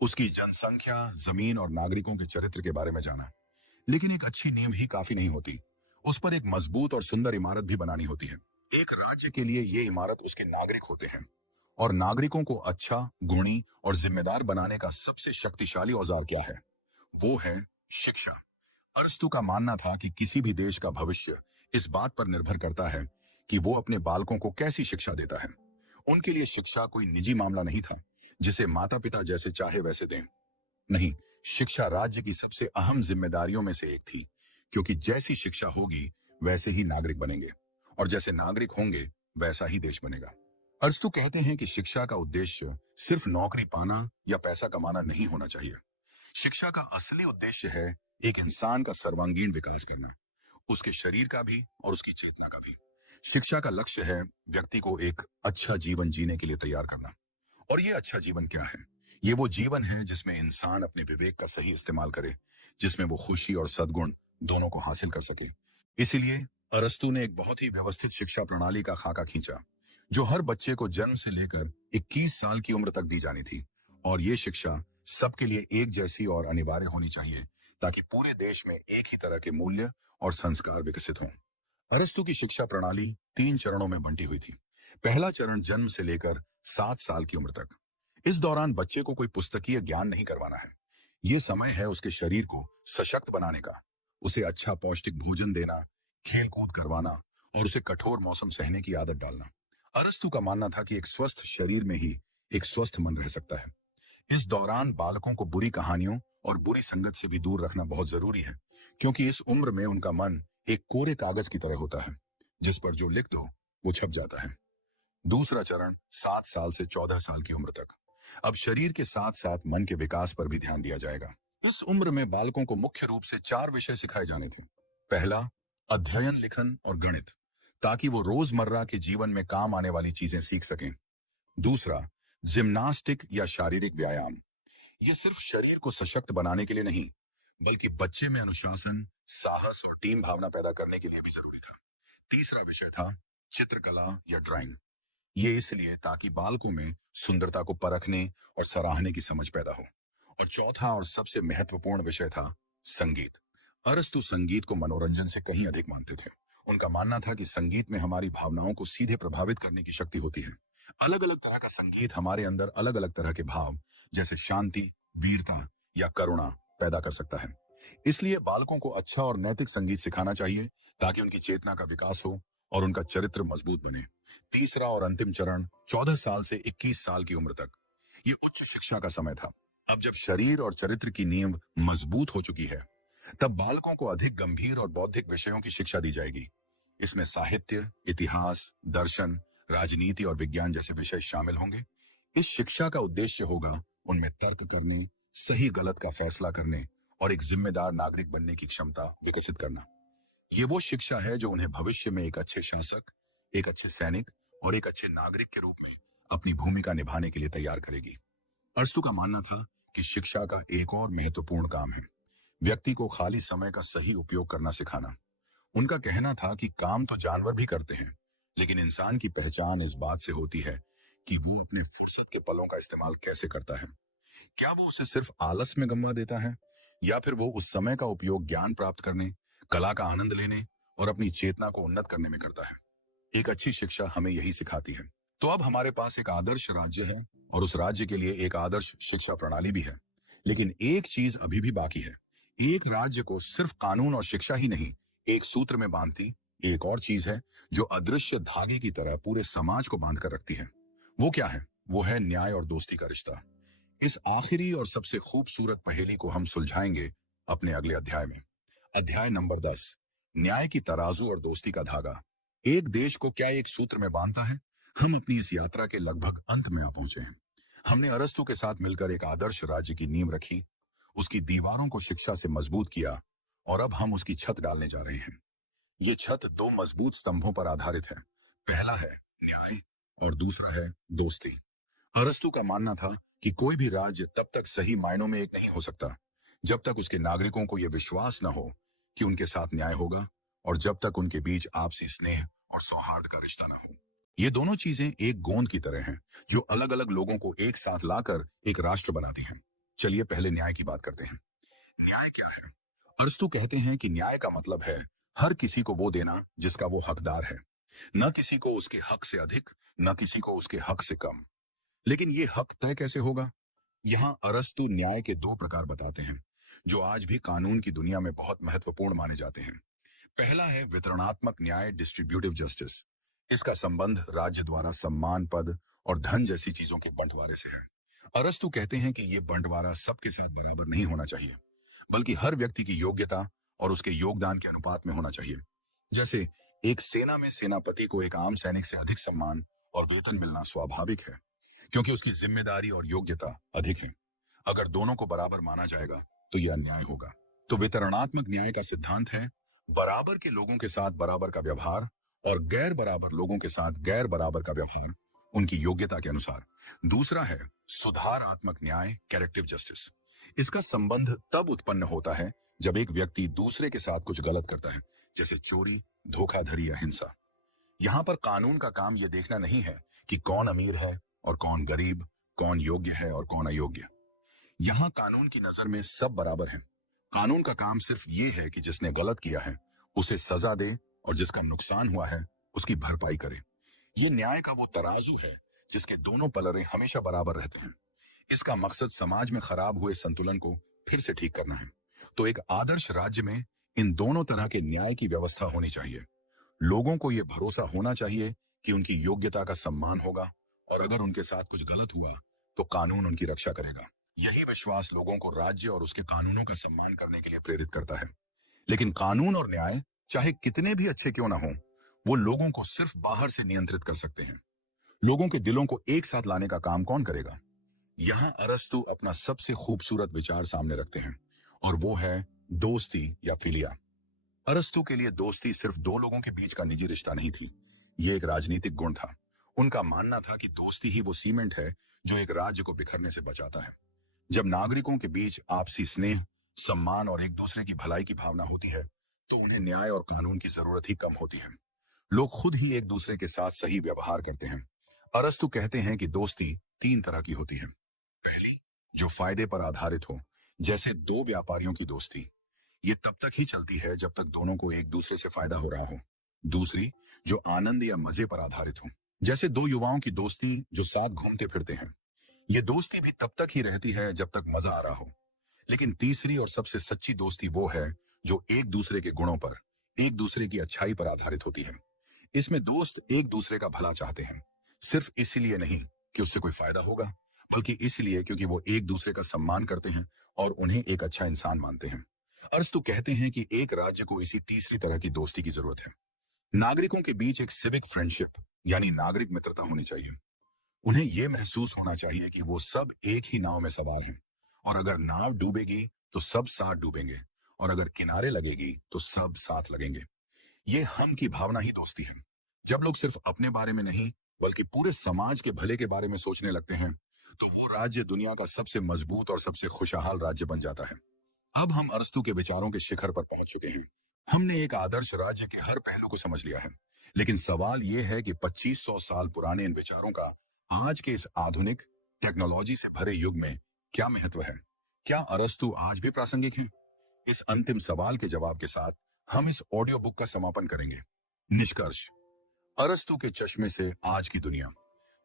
उसकी जनसंख्या, जमीन और नागरिकों के चरित्र के बारे में जाना। लेकिन एक अच्छी नींव ही काफी नहीं होती, उस पर एक मजबूत और सुंदर इमारत भी बनानी होती है। एक राज्य के लिए ये इमारत उसके नागरिक होते हैं, और नागरिकों को अच्छा, गुणी और जिम्मेदार बनाने का सबसे शक्तिशाली औजार क्या है, वो है शिक्षा। अरस्तु का मानना था कि किसी भी देश का भविष्य इस बात पर निर्भर करता है कि वो अपने बालकों को कैसी शिक्षा देता है। उनके लिए शिक्षा कोई निजी मामला नहीं था जिसे माता पिता जैसे चाहे वैसे दें। नहीं, शिक्षा राज्य की सबसे अहम जिम्मेदारियों में से एक थी, क्योंकि जैसी शिक्षा होगी वैसे ही नागरिक बनेंगे, और जैसे नागरिक होंगे वैसा ही देश बनेगा। अरस्तु कहते हैं कि शिक्षा का उद्देश्य सिर्फ नौकरी पाना या पैसा कमाना नहीं होना चाहिए। शिक्षा का असली उद्देश्य है एक इंसान का सर्वांगीण विकास करना, उसके शरीर का भी और उसकी चेतना का भी। शिक्षा का लक्ष्य है व्यक्ति को एक अच्छा जीवन जीने के लिए तैयार करना। और ये अच्छा जीवन क्या है? ये वो जीवन है जिसमें इंसान अपने विवेक का सही इस्तेमाल करे, जिसमें वो खुशी और सद्गुण दोनों को हासिल कर सके। इसीलिए अरस्तु ने एक बहुत ही व्यवस्थित शिक्षा प्रणाली का खाका खींचा, जो हर बच्चे को जन्म से लेकर 21 साल की उम्र तक दी जानी थी। और ये शिक्षा सबके लिए एक जैसी और अनिवार्य होनी चाहिए, ताकि पूरे देश में एक ही तरह के मूल्य और संस्कार विकसित हों। अरस्तु की शिक्षा प्रणाली 3 चरणों में बंटी हुई थी। पहला चरण जन्म से लेकर 7 साल की उम्र तक। इस दौरान बच्चे को कोई पुस्तकीय ज्ञान नहीं करवाना है। ये समय है उसके शरीर को सशक्त बनाने का, उसे अच्छा पौष्टिक भोजन देना, खेल कूद करवाना और उसे कठोर मौसम सहने की आदत डालना। अरस्तु का मानना था कि एक स्वस्थ शरीर में ही एक स्वस्थ मन रह सकता है। इस दौरान बालकों को बुरी कहानियों और बुरी संगत से भी दूर रखना बहुत जरूरी है, क्योंकि इस उम्र में उनका मन एक कोरे कागज की तरह होता है, जिस पर जो लिख दो वो छप जाता है। दूसरा चरण 7 साल से 14 साल की उम्र तक। अब शरीर के साथ साथ मन के विकास पर भी ध्यान दिया जाएगा। इस उम्र में बालकों को मुख्य रूप से 4 विषय सिखाए जाने थे। पहला, अध्ययन, लिखन और गणित, ताकि वो रोजमर्रा के जीवन में काम आने वाली चीजें सीख सकें। दूसरा, जिम्नास्टिक या शारीरिक व्यायाम। ये सिर्फ शरीर को सशक्त बनाने के लिए नहीं, बल्कि बच्चे में अनुशासन, साहस और टीम भावना पैदा करने के लिए भी जरूरी था। तीसरा विषय था चित्रकला या ड्राइंग। ये इसलिए ताकि बालकों में सुंदरता को परखने और सराहने की समझ पैदा हो। और चौथा और सबसे महत्वपूर्ण विषय था संगीत। अरस्तु संगीत को मनोरंजन से कहीं अधिक मानते थे। उनका मानना था कि संगीत में हमारी भावनाओं को सीधे प्रभावित करने की शक्ति होती है। अलग अलग तरह का संगीत हमारे अंदर अलग अलग तरह के भाव, जैसे शांति, वीरता या करुणा पैदा कर सकता है। इसलिए बालकों को अच्छा और नैतिक संगीत सिखाना चाहिए, ताकि उनकी चेतना का विकास हो और उनका चरित्र मजबूत बने। तीसरा और अंतिम चरण 14 साल से 21 साल की उम्र तक। ये उच्च शिक्षा का समय था। अब जब शरीर और चरित्र की नींव मजबूत हो चुकी है, तब बालकों को अधिक गंभीर और बौद्धिक विषयों की शिक्षा दी जाएगी। इसमें साहित्य, इतिहास, दर्शन, राजनीति और विज्ञान जैसे विषय शामिल होंगे। इस शिक्षा का उद्देश्य होगा उनमें तर्क करने, सही गलत का फैसला करने और एक जिम्मेदार नागरिक बनने की क्षमता विकसित करना। ये वो शिक्षा है जो उन्हें भविष्य में एक अच्छे शासक, एक अच्छे सैनिक और एक अच्छे नागरिक के रूप में अपनी भूमिका निभाने के लिए तैयार करेगी। अरस्तु का मानना था कि शिक्षा का एक और महत्वपूर्ण काम है व्यक्ति को खाली समय का सही उपयोग करना सिखाना। उनका कहना था कि काम तो जानवर भी करते हैं, लेकिन इंसान की पहचान इस बात से होती है कि वो अपने फुर्सत के पलों का इस्तेमाल कैसे करता है। क्या वो उसे सिर्फ आलस में गंवा देता है, या फिर वो उस समय का उपयोग ज्ञान प्राप्त करने, कला का आनंद लेने और अपनी चेतना को उन्नत करने में करता है। एक अच्छी शिक्षा हमें यही सिखाती है। तो अब हमारे पास एक आदर्श राज्य है और उस राज्य के लिए एक आदर्श शिक्षा प्रणाली भी है। लेकिन एक चीज अभी भी बाकी है। एक राज्य को सिर्फ कानून और शिक्षा ही नहीं, एक सूत्र में बांधती एक और चीज है जो अदृश्य धागे की तरह पूरे समाज को बांध कर रखती है। वो क्या है? वो है न्याय और दोस्ती का रिश्ता। इस आखिरी और सबसे खूबसूरत पहेली को हम सुलझाएंगे अपने अगले अध्याय में। अध्याय नंबर 10, न्याय की तराजू और दोस्ती का धागा। एक देश को क्या एक सूत्र में बांधता है? हम अपनी इस यात्रा के लगभग अंत में आ पहुंचे हैं। हमने अरस्तु के साथ मिलकर एक आदर्श राज्य की नींव रखी, उसकी दीवारों को शिक्षा से मजबूत किया, और अब हम उसकी छत डालने जा रहे हैं। ये छत 2 मजबूत स्तंभों पर आधारित है। पहला है न्याय और दूसरा है दोस्ती। अरस्तु का मानना था कि कोई भी राज्य तब तक सही मायनों में एक नहीं हो सकता, जब तक उसके नागरिकों को यह विश्वास न हो कि उनके साथ न्याय होगा, और जब तक उनके बीच आपसी स्नेह और सौहार्द का रिश्ता न हो। ये दोनों चीजें एक गोंद की तरह हैं, जो अलग अलग लोगों को एक साथ लाकर एक राष्ट्र बनाती हैं। चलिए पहले न्याय की बात करते हैं। न्याय क्या है? अरस्तु कहते हैं कि न्याय का मतलब है हर किसी को वो देना जिसका वो हकदार है, न किसी को उसके हक से अधिक, न किसी को उसके हक से कम। लेकिन ये हक तय कैसे होगा? यहाँ अरस्तु न्याय के 2 प्रकार बताते हैं, जो आज भी कानून की दुनिया में बहुत महत्वपूर्ण माने जाते हैं। पहला है वितरणात्मक न्याय, डिस्ट्रीब्यूटिव जस्टिस। इसका संबंध राज्य द्वारा सम्मान, पद और धन जैसी चीजों के बंटवारे से है। अरस्तु कहते हैं कि ये बंटवारा सबके साथ बराबर नहीं होना चाहिए, बल्कि हर व्यक्ति की योग्यता और उसके योगदान के अनुपात में होना चाहिए। जैसे एक सेना में सेनापति को एक आम सैनिक से अधिक सम्मान और वेतन मिलना स्वाभाविक है, क्योंकि उसकी जिम्मेदारी और योग्यता अधिक है। अगर दोनों को बराबर माना जाएगा तो यह अन्याय होगा। तो वितरणात्मक न्याय का सिद्धांत है बराबर के लोगों के साथ बराबर का व्यवहार और गैर बराबर लोगों के साथ गैर बराबर का व्यवहार, उनकी योग्यता के अनुसार। दूसरा है सुधारात्मक न्याय, कैरेक्टिव जस्टिस। इसका संबंध तब उत्पन्न होता है जब एक व्यक्ति दूसरे के साथ कुछ गलत करता है, जैसे चोरी, धोखाधड़ी या हिंसा। यहां पर कानून का काम यह देखना नहीं है कि कौन अमीर है और कौन गरीब, कौन योग्य है और कौन अयोग्य। यहां कानून की नजर में सब बराबर हैं। कानून का काम सिर्फ ये है कि जिसने गलत किया है उसे सजा दे और जिसका नुकसान हुआ है उसकी भरपाई करे। ये न्याय का वो तराजू है जिसके दोनों पलड़े हमेशा बराबर रहते हैं। इसका मकसद समाज में खराब हुए संतुलन को फिर से ठीक करना है। तो एक आदर्श राज्य में इन दोनों तरह के न्याय की व्यवस्था होनी चाहिए। लोगों को यह भरोसा होना चाहिए कि उनकी योग्यता का सम्मान होगा और अगर उनके साथ कुछ गलत हुआ तो कानून उनकी रक्षा करेगा। यही विश्वास लोगों को राज्य और उसके कानूनों का सम्मान करने के लिए प्रेरित करता है। लेकिन कानून और न्याय चाहे कितने भी अच्छे क्यों ना हो, वो लोगों को सिर्फ बाहर से नियंत्रित कर सकते हैं। लोगों के दिलों को एक साथ लाने का काम कौन करेगा? यहां अरस्तु अपना सबसे खूबसूरत विचार सामने रखते हैं और वो है दोस्ती या फिलिया। अरस्तु के लिए दोस्ती सिर्फ दो लोगों के बीच का निजी रिश्ता नहीं थी, ये एक राजनीतिक गुण था। उनका मानना था कि दोस्ती ही वो सीमेंट है जो एक राज्य को बिखरने से बचाता है। जब नागरिकों के बीच आपसी स्नेह, सम्मान और एक दूसरे की भलाई की भावना होती है तो उन्हें न्याय और कानून की जरूरत ही कम होती है। लोग खुद ही एक दूसरे के साथ सही व्यवहार करते हैं। अरस्तु कहते हैं कि दोस्ती तीन तरह की होती है। पहली, जो फायदे पर आधारित हो, जैसे दो व्यापारियों की दोस्ती। ये तब तक ही चलती है जब तक दोनों को एक दूसरे से फायदा हो रहा हो। दूसरी, जो आनंद या मजे पर आधारित हो, जैसे दो युवाओं की दोस्ती जो साथ घूमते फिरते हैं। ये दोस्ती भी तब तक ही रहती है जब तक मजा आ रहा हो। लेकिन तीसरी और सबसे सच्ची दोस्ती वो है जो एक दूसरे के गुणों पर, एक दूसरे की अच्छाई पर आधारित होती है। इसमें दोस्त एक दूसरे का भला चाहते हैं, सिर्फ इसलिए नहीं कि उससे कोई फायदा होगा, बल्कि इसलिए क्योंकि वो एक दूसरे का सम्मान करते हैं और उन्हें एक अच्छा इंसान मानते हैं। अरस्तु कहते हैं कि एक राज्य को इसी तीसरी तरह की दोस्ती की जरूरत है। नागरिकों के बीच एक सिविक फ्रेंडशिप यानी नागरिक मित्रता होनी चाहिए। उन्हें यह महसूस होना चाहिए कि वो सब एक ही नाव में सवार हैं और अगर नाव डूबेगी तो सब साथ डूबेंगे और अगर किनारे लगेगी तो सब साथ लगेंगे। ये हम की भावना ही दोस्ती है। जब लोग सिर्फ अपने बारे में नहीं बल्कि पूरे समाज के भले के बारे में सोचने लगते हैं तो वो राज्य दुनिया का सबसे मजबूत और सबसे खुशहाल राज्य बन जाता है। अब हम अरस्तु के विचारों के शिखर पर पहुंच चुके हैं। हमने एक आदर्श राज्य के हर पहलू को समझ लिया है। लेकिन सवाल यह है कि 2500 साल पुराने इन विचारों का आज के इस आधुनिक टेक्नोलॉजी से भरे युग में क्या महत्व है? क्या अरस्तु आज भी प्रासंगिक हैं? इस अंतिम सवाल के जवाब के साथ हम इस ऑडियो बुक का समापन करेंगे। निष्कर्ष, अरस्तु के चश्मे से आज की दुनिया।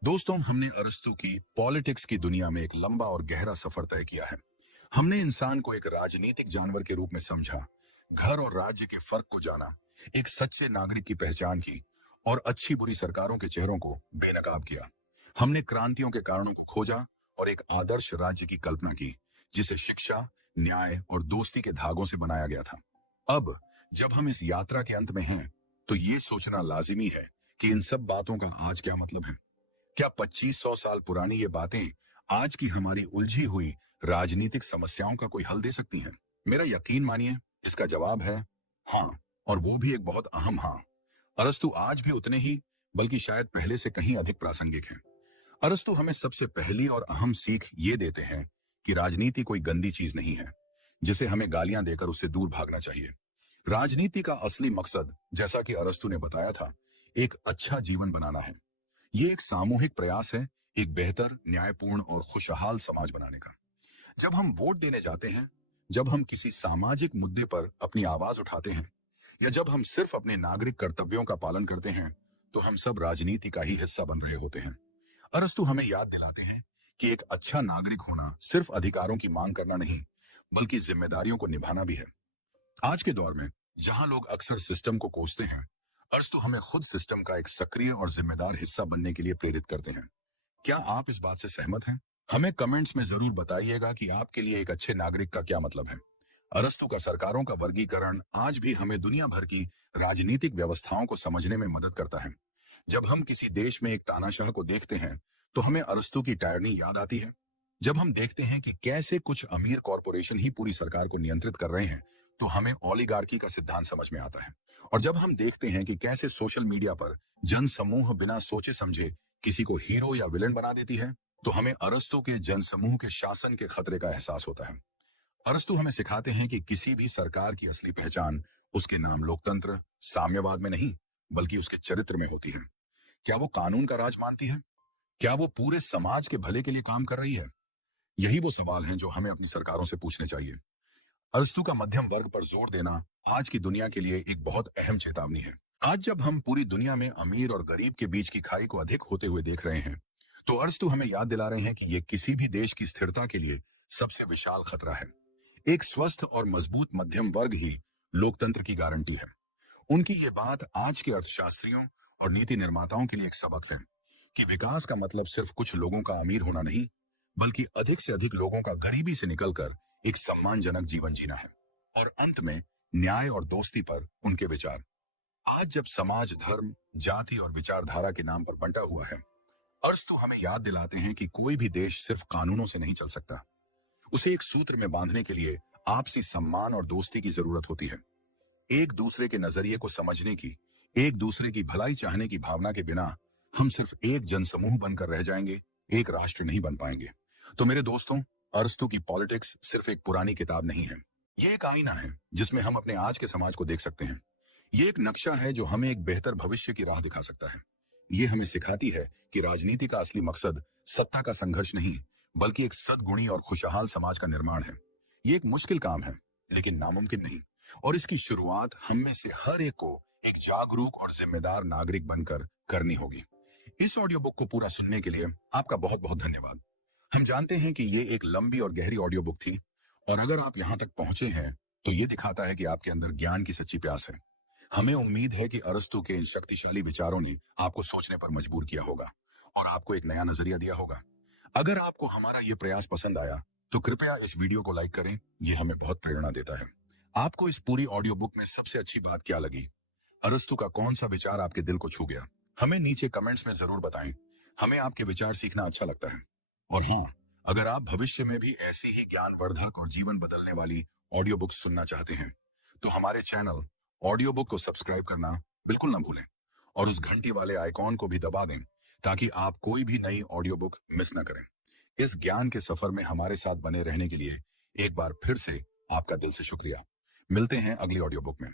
दोस्तों, हमने अरस्तु की पॉलिटिक्स की दुनिया में एक लंबा और गहरा सफर तय किया है। हमने इंसान को एक राजनीतिक जानवर के रूप में समझा, घर और राज्य के फर्क को जाना, एक सच्चे नागरिक की पहचान की और अच्छी बुरी सरकारों के चेहरों को बेनकाब किया। हमने क्रांतियों के कारणों को खोजा और एक आदर्श राज्य की कल्पना की जिसे शिक्षा, न्याय और दोस्ती के धागों से बनाया गया था। अब जब हम इस यात्रा के अंत में हैं तो ये सोचना लाजिमी है कि इन सब बातों का आज क्या मतलब है। क्या 2500 साल पुरानी ये बातें आज की हमारी उलझी हुई राजनीतिक समस्याओं का कोई हल दे सकती हैं? मेरा यकीन मानिए, इसका जवाब है हाँ, और वो भी एक बहुत अहम हाँ। अरस्तु आज भी उतने ही, बल्कि शायद पहले से कहीं अधिक प्रासंगिक हैं। अरस्तु हमें सबसे पहली और अहम सीख ये देते हैं कि राजनीति कोई गंदी चीज नहीं है जिसे हमें गालियां देकर उससे दूर भागना चाहिए। राजनीति का असली मकसद, जैसा कि अरस्तु ने बताया था, एक अच्छा जीवन बनाना है। ये एक सामूहिक प्रयास है एक बेहतर, न्यायपूर्ण और खुशहाल समाज बनाने का। जब हम वोट देने जाते हैं, जब हम किसी सामाजिक मुद्दे पर अपनी आवाज उठाते हैं या जब हम सिर्फ अपने नागरिक कर्तव्यों का पालन करते हैं तो हम सब राजनीति का ही हिस्सा बन रहे होते हैं। अरस्तु हमें याद दिलाते हैं कि एक अच्छा नागरिक होना सिर्फ अधिकारों की मांग करना नहीं, बल्कि जिम्मेदारियों को निभाना भी है। आज के दौर में जहां लोग अक्सर सिस्टम को कोसते हैं, अरस्तु हमें खुद सिस्टम का एक सक्रिय और जिम्मेदार हिस्सा बनने के लिए प्रेरित करते हैं। क्या आप इस बात से सहमत हैं? हमें कमेंट्स में जरूर बताइएगा कि आपके लिए एक अच्छे नागरिक का क्या मतलब है। अरस्तु का सरकारों का वर्गीकरण आज भी हमें दुनिया भर की राजनीतिक व्यवस्थाओं को समझने में मदद करता है। जब हम किसी देश में एक तानाशाह को देखते हैं तो हमें अरस्तु की टायरनी याद आती है। जब हम देखते हैं कि कैसे कुछ अमीर कॉरपोरेशन ही पूरी सरकार को नियंत्रित कर रहे हैं तो हमें ओलिगार्की का सिद्धांत समझ में आता है। और जब हम देखते हैं कि कैसे सोशल मीडिया पर जन समूह बिना सोचे समझे किसी को हीरो या विलेन बना देती है तो हमें अरस्तु के जनसमूह के शासन के खतरे का एहसास होता है। अरस्तु हमें सिखाते हैं कि किसी भी सरकार की असली पहचान उसके नाम लोकतंत्र, साम्यवाद में नहीं, बल्कि उसके चरित्र में होती है। क्या वो कानून का राज मानती है? क्या वो पूरे समाज के भले के लिए काम कर रही है? यही वो सवाल हैं जो हमें अपनी सरकारों से पूछने चाहिए। अरस्तु का मध्यम वर्ग पर जोर देना आज की दुनिया के लिए एक बहुत अहम चेतावनी है। आज जब हम पूरी दुनिया में अमीर और गरीब के बीच की खाई को अधिक होते हुए देख रहे हैं तो अरस्तु हमें याद दिला रहे हैं कि ये किसी भी देश की स्थिरता के लिए सबसे विशाल खतरा है। एक स्वस्थ और मजबूत मध्यम वर्ग ही लोकतंत्र की गारंटी है। उनकी ये बात आज के अर्थशास्त्रियों और नीति निर्माताओं के लिए एक सबक है कि विकास का मतलब सिर्फ कुछ लोगों का अमीर होना नहीं, बल्कि अधिक से अधिक लोगों का गरीबी से निकलकर एक सम्मानजनक जीवन जीना है। और अंत में न्याय और दोस्ती पर उनके विचार। आज जब समाज धर्म, जाति और विचारधारा के नाम पर बंटा हुआ है, अरस्तु हमें याद दिलाते हैं कि कोई भी देश सिर्फ कानूनों से नहीं चल सकता। उसे एक सूत्र में बांधने के लिए आपसी सम्मान और दोस्ती की जरूरत होती है। एक दूसरे के नजरिए को समझने की, एक दूसरे की भलाई चाहने की भावना के बिना हम सिर्फ एक जनसमूह बनकर रह जाएंगे, एक राष्ट्र नहीं बन पाएंगे। तो मेरे दोस्तों, अरस्तु की पॉलिटिक्स सिर्फ एक पुरानी किताब नहीं है। ये एक आईना है जिसमें हम अपने आज के समाज को देख सकते हैं। ये एक नक्शा है जो हमें एक बेहतर भविष्य की राह दिखा सकता है। ये हमें सिखाती है कि राजनीति का असली मकसद सत्ता का संघर्ष नहीं, बल्कि एक सद्गुणी और खुशहाल समाज का निर्माण है। ये एक मुश्किल काम है, लेकिन नामुमकिन नहीं। और इसकी शुरुआत हम में से हर एक को एक जागरूक और जिम्मेदार नागरिक बनकर करनी होगी। इस ऑडियो बुक को पूरा सुनने के लिए आपका बहुत बहुत धन्यवाद। हम जानते हैं कि ये एक लंबी और गहरी ऑडियो बुक थी, और अगर आप यहाँ तक पहुंचे हैं तो ये दिखाता है कि आपके अंदर ज्ञान की सच्ची प्यास है। हमें उम्मीद है कि अरस्तु के इन शक्तिशाली विचारों ने आपको सोचने पर मजबूर किया होगा और आपको एक नया नजरिया दिया होगा। अगर आपको हमारा ये प्रयास पसंद आया तो कृपया इस वीडियो को लाइक करें, ये हमें बहुत प्रेरणा देता है। आपको इस पूरी ऑडियो बुक में सबसे अच्छी बात क्या लगी? अरस्तु का कौन सा विचार आपके दिल को छू गया? हमें नीचे कमेंट्स में जरूर बताएं। हमें आपके विचार सीखना अच्छा लगता है। और हाँ, अगर आप भविष्य में भी ऐसी ही ज्ञानवर्धक और जीवन बदलने वाली ऑडियो बुक सुनना चाहते हैं तो हमारे चैनल ऑडियो बुक को सब्सक्राइब करना बिल्कुल ना भूलें और उस घंटी वाले आइकॉन को भी दबा दें ताकि आप कोई भी नई ऑडियो बुक मिस ना करें। इस ज्ञान के सफर में हमारे साथ बने रहने के लिए एक बार फिर से आपका दिल से शुक्रिया। मिलते हैं अगली ऑडियो बुक में।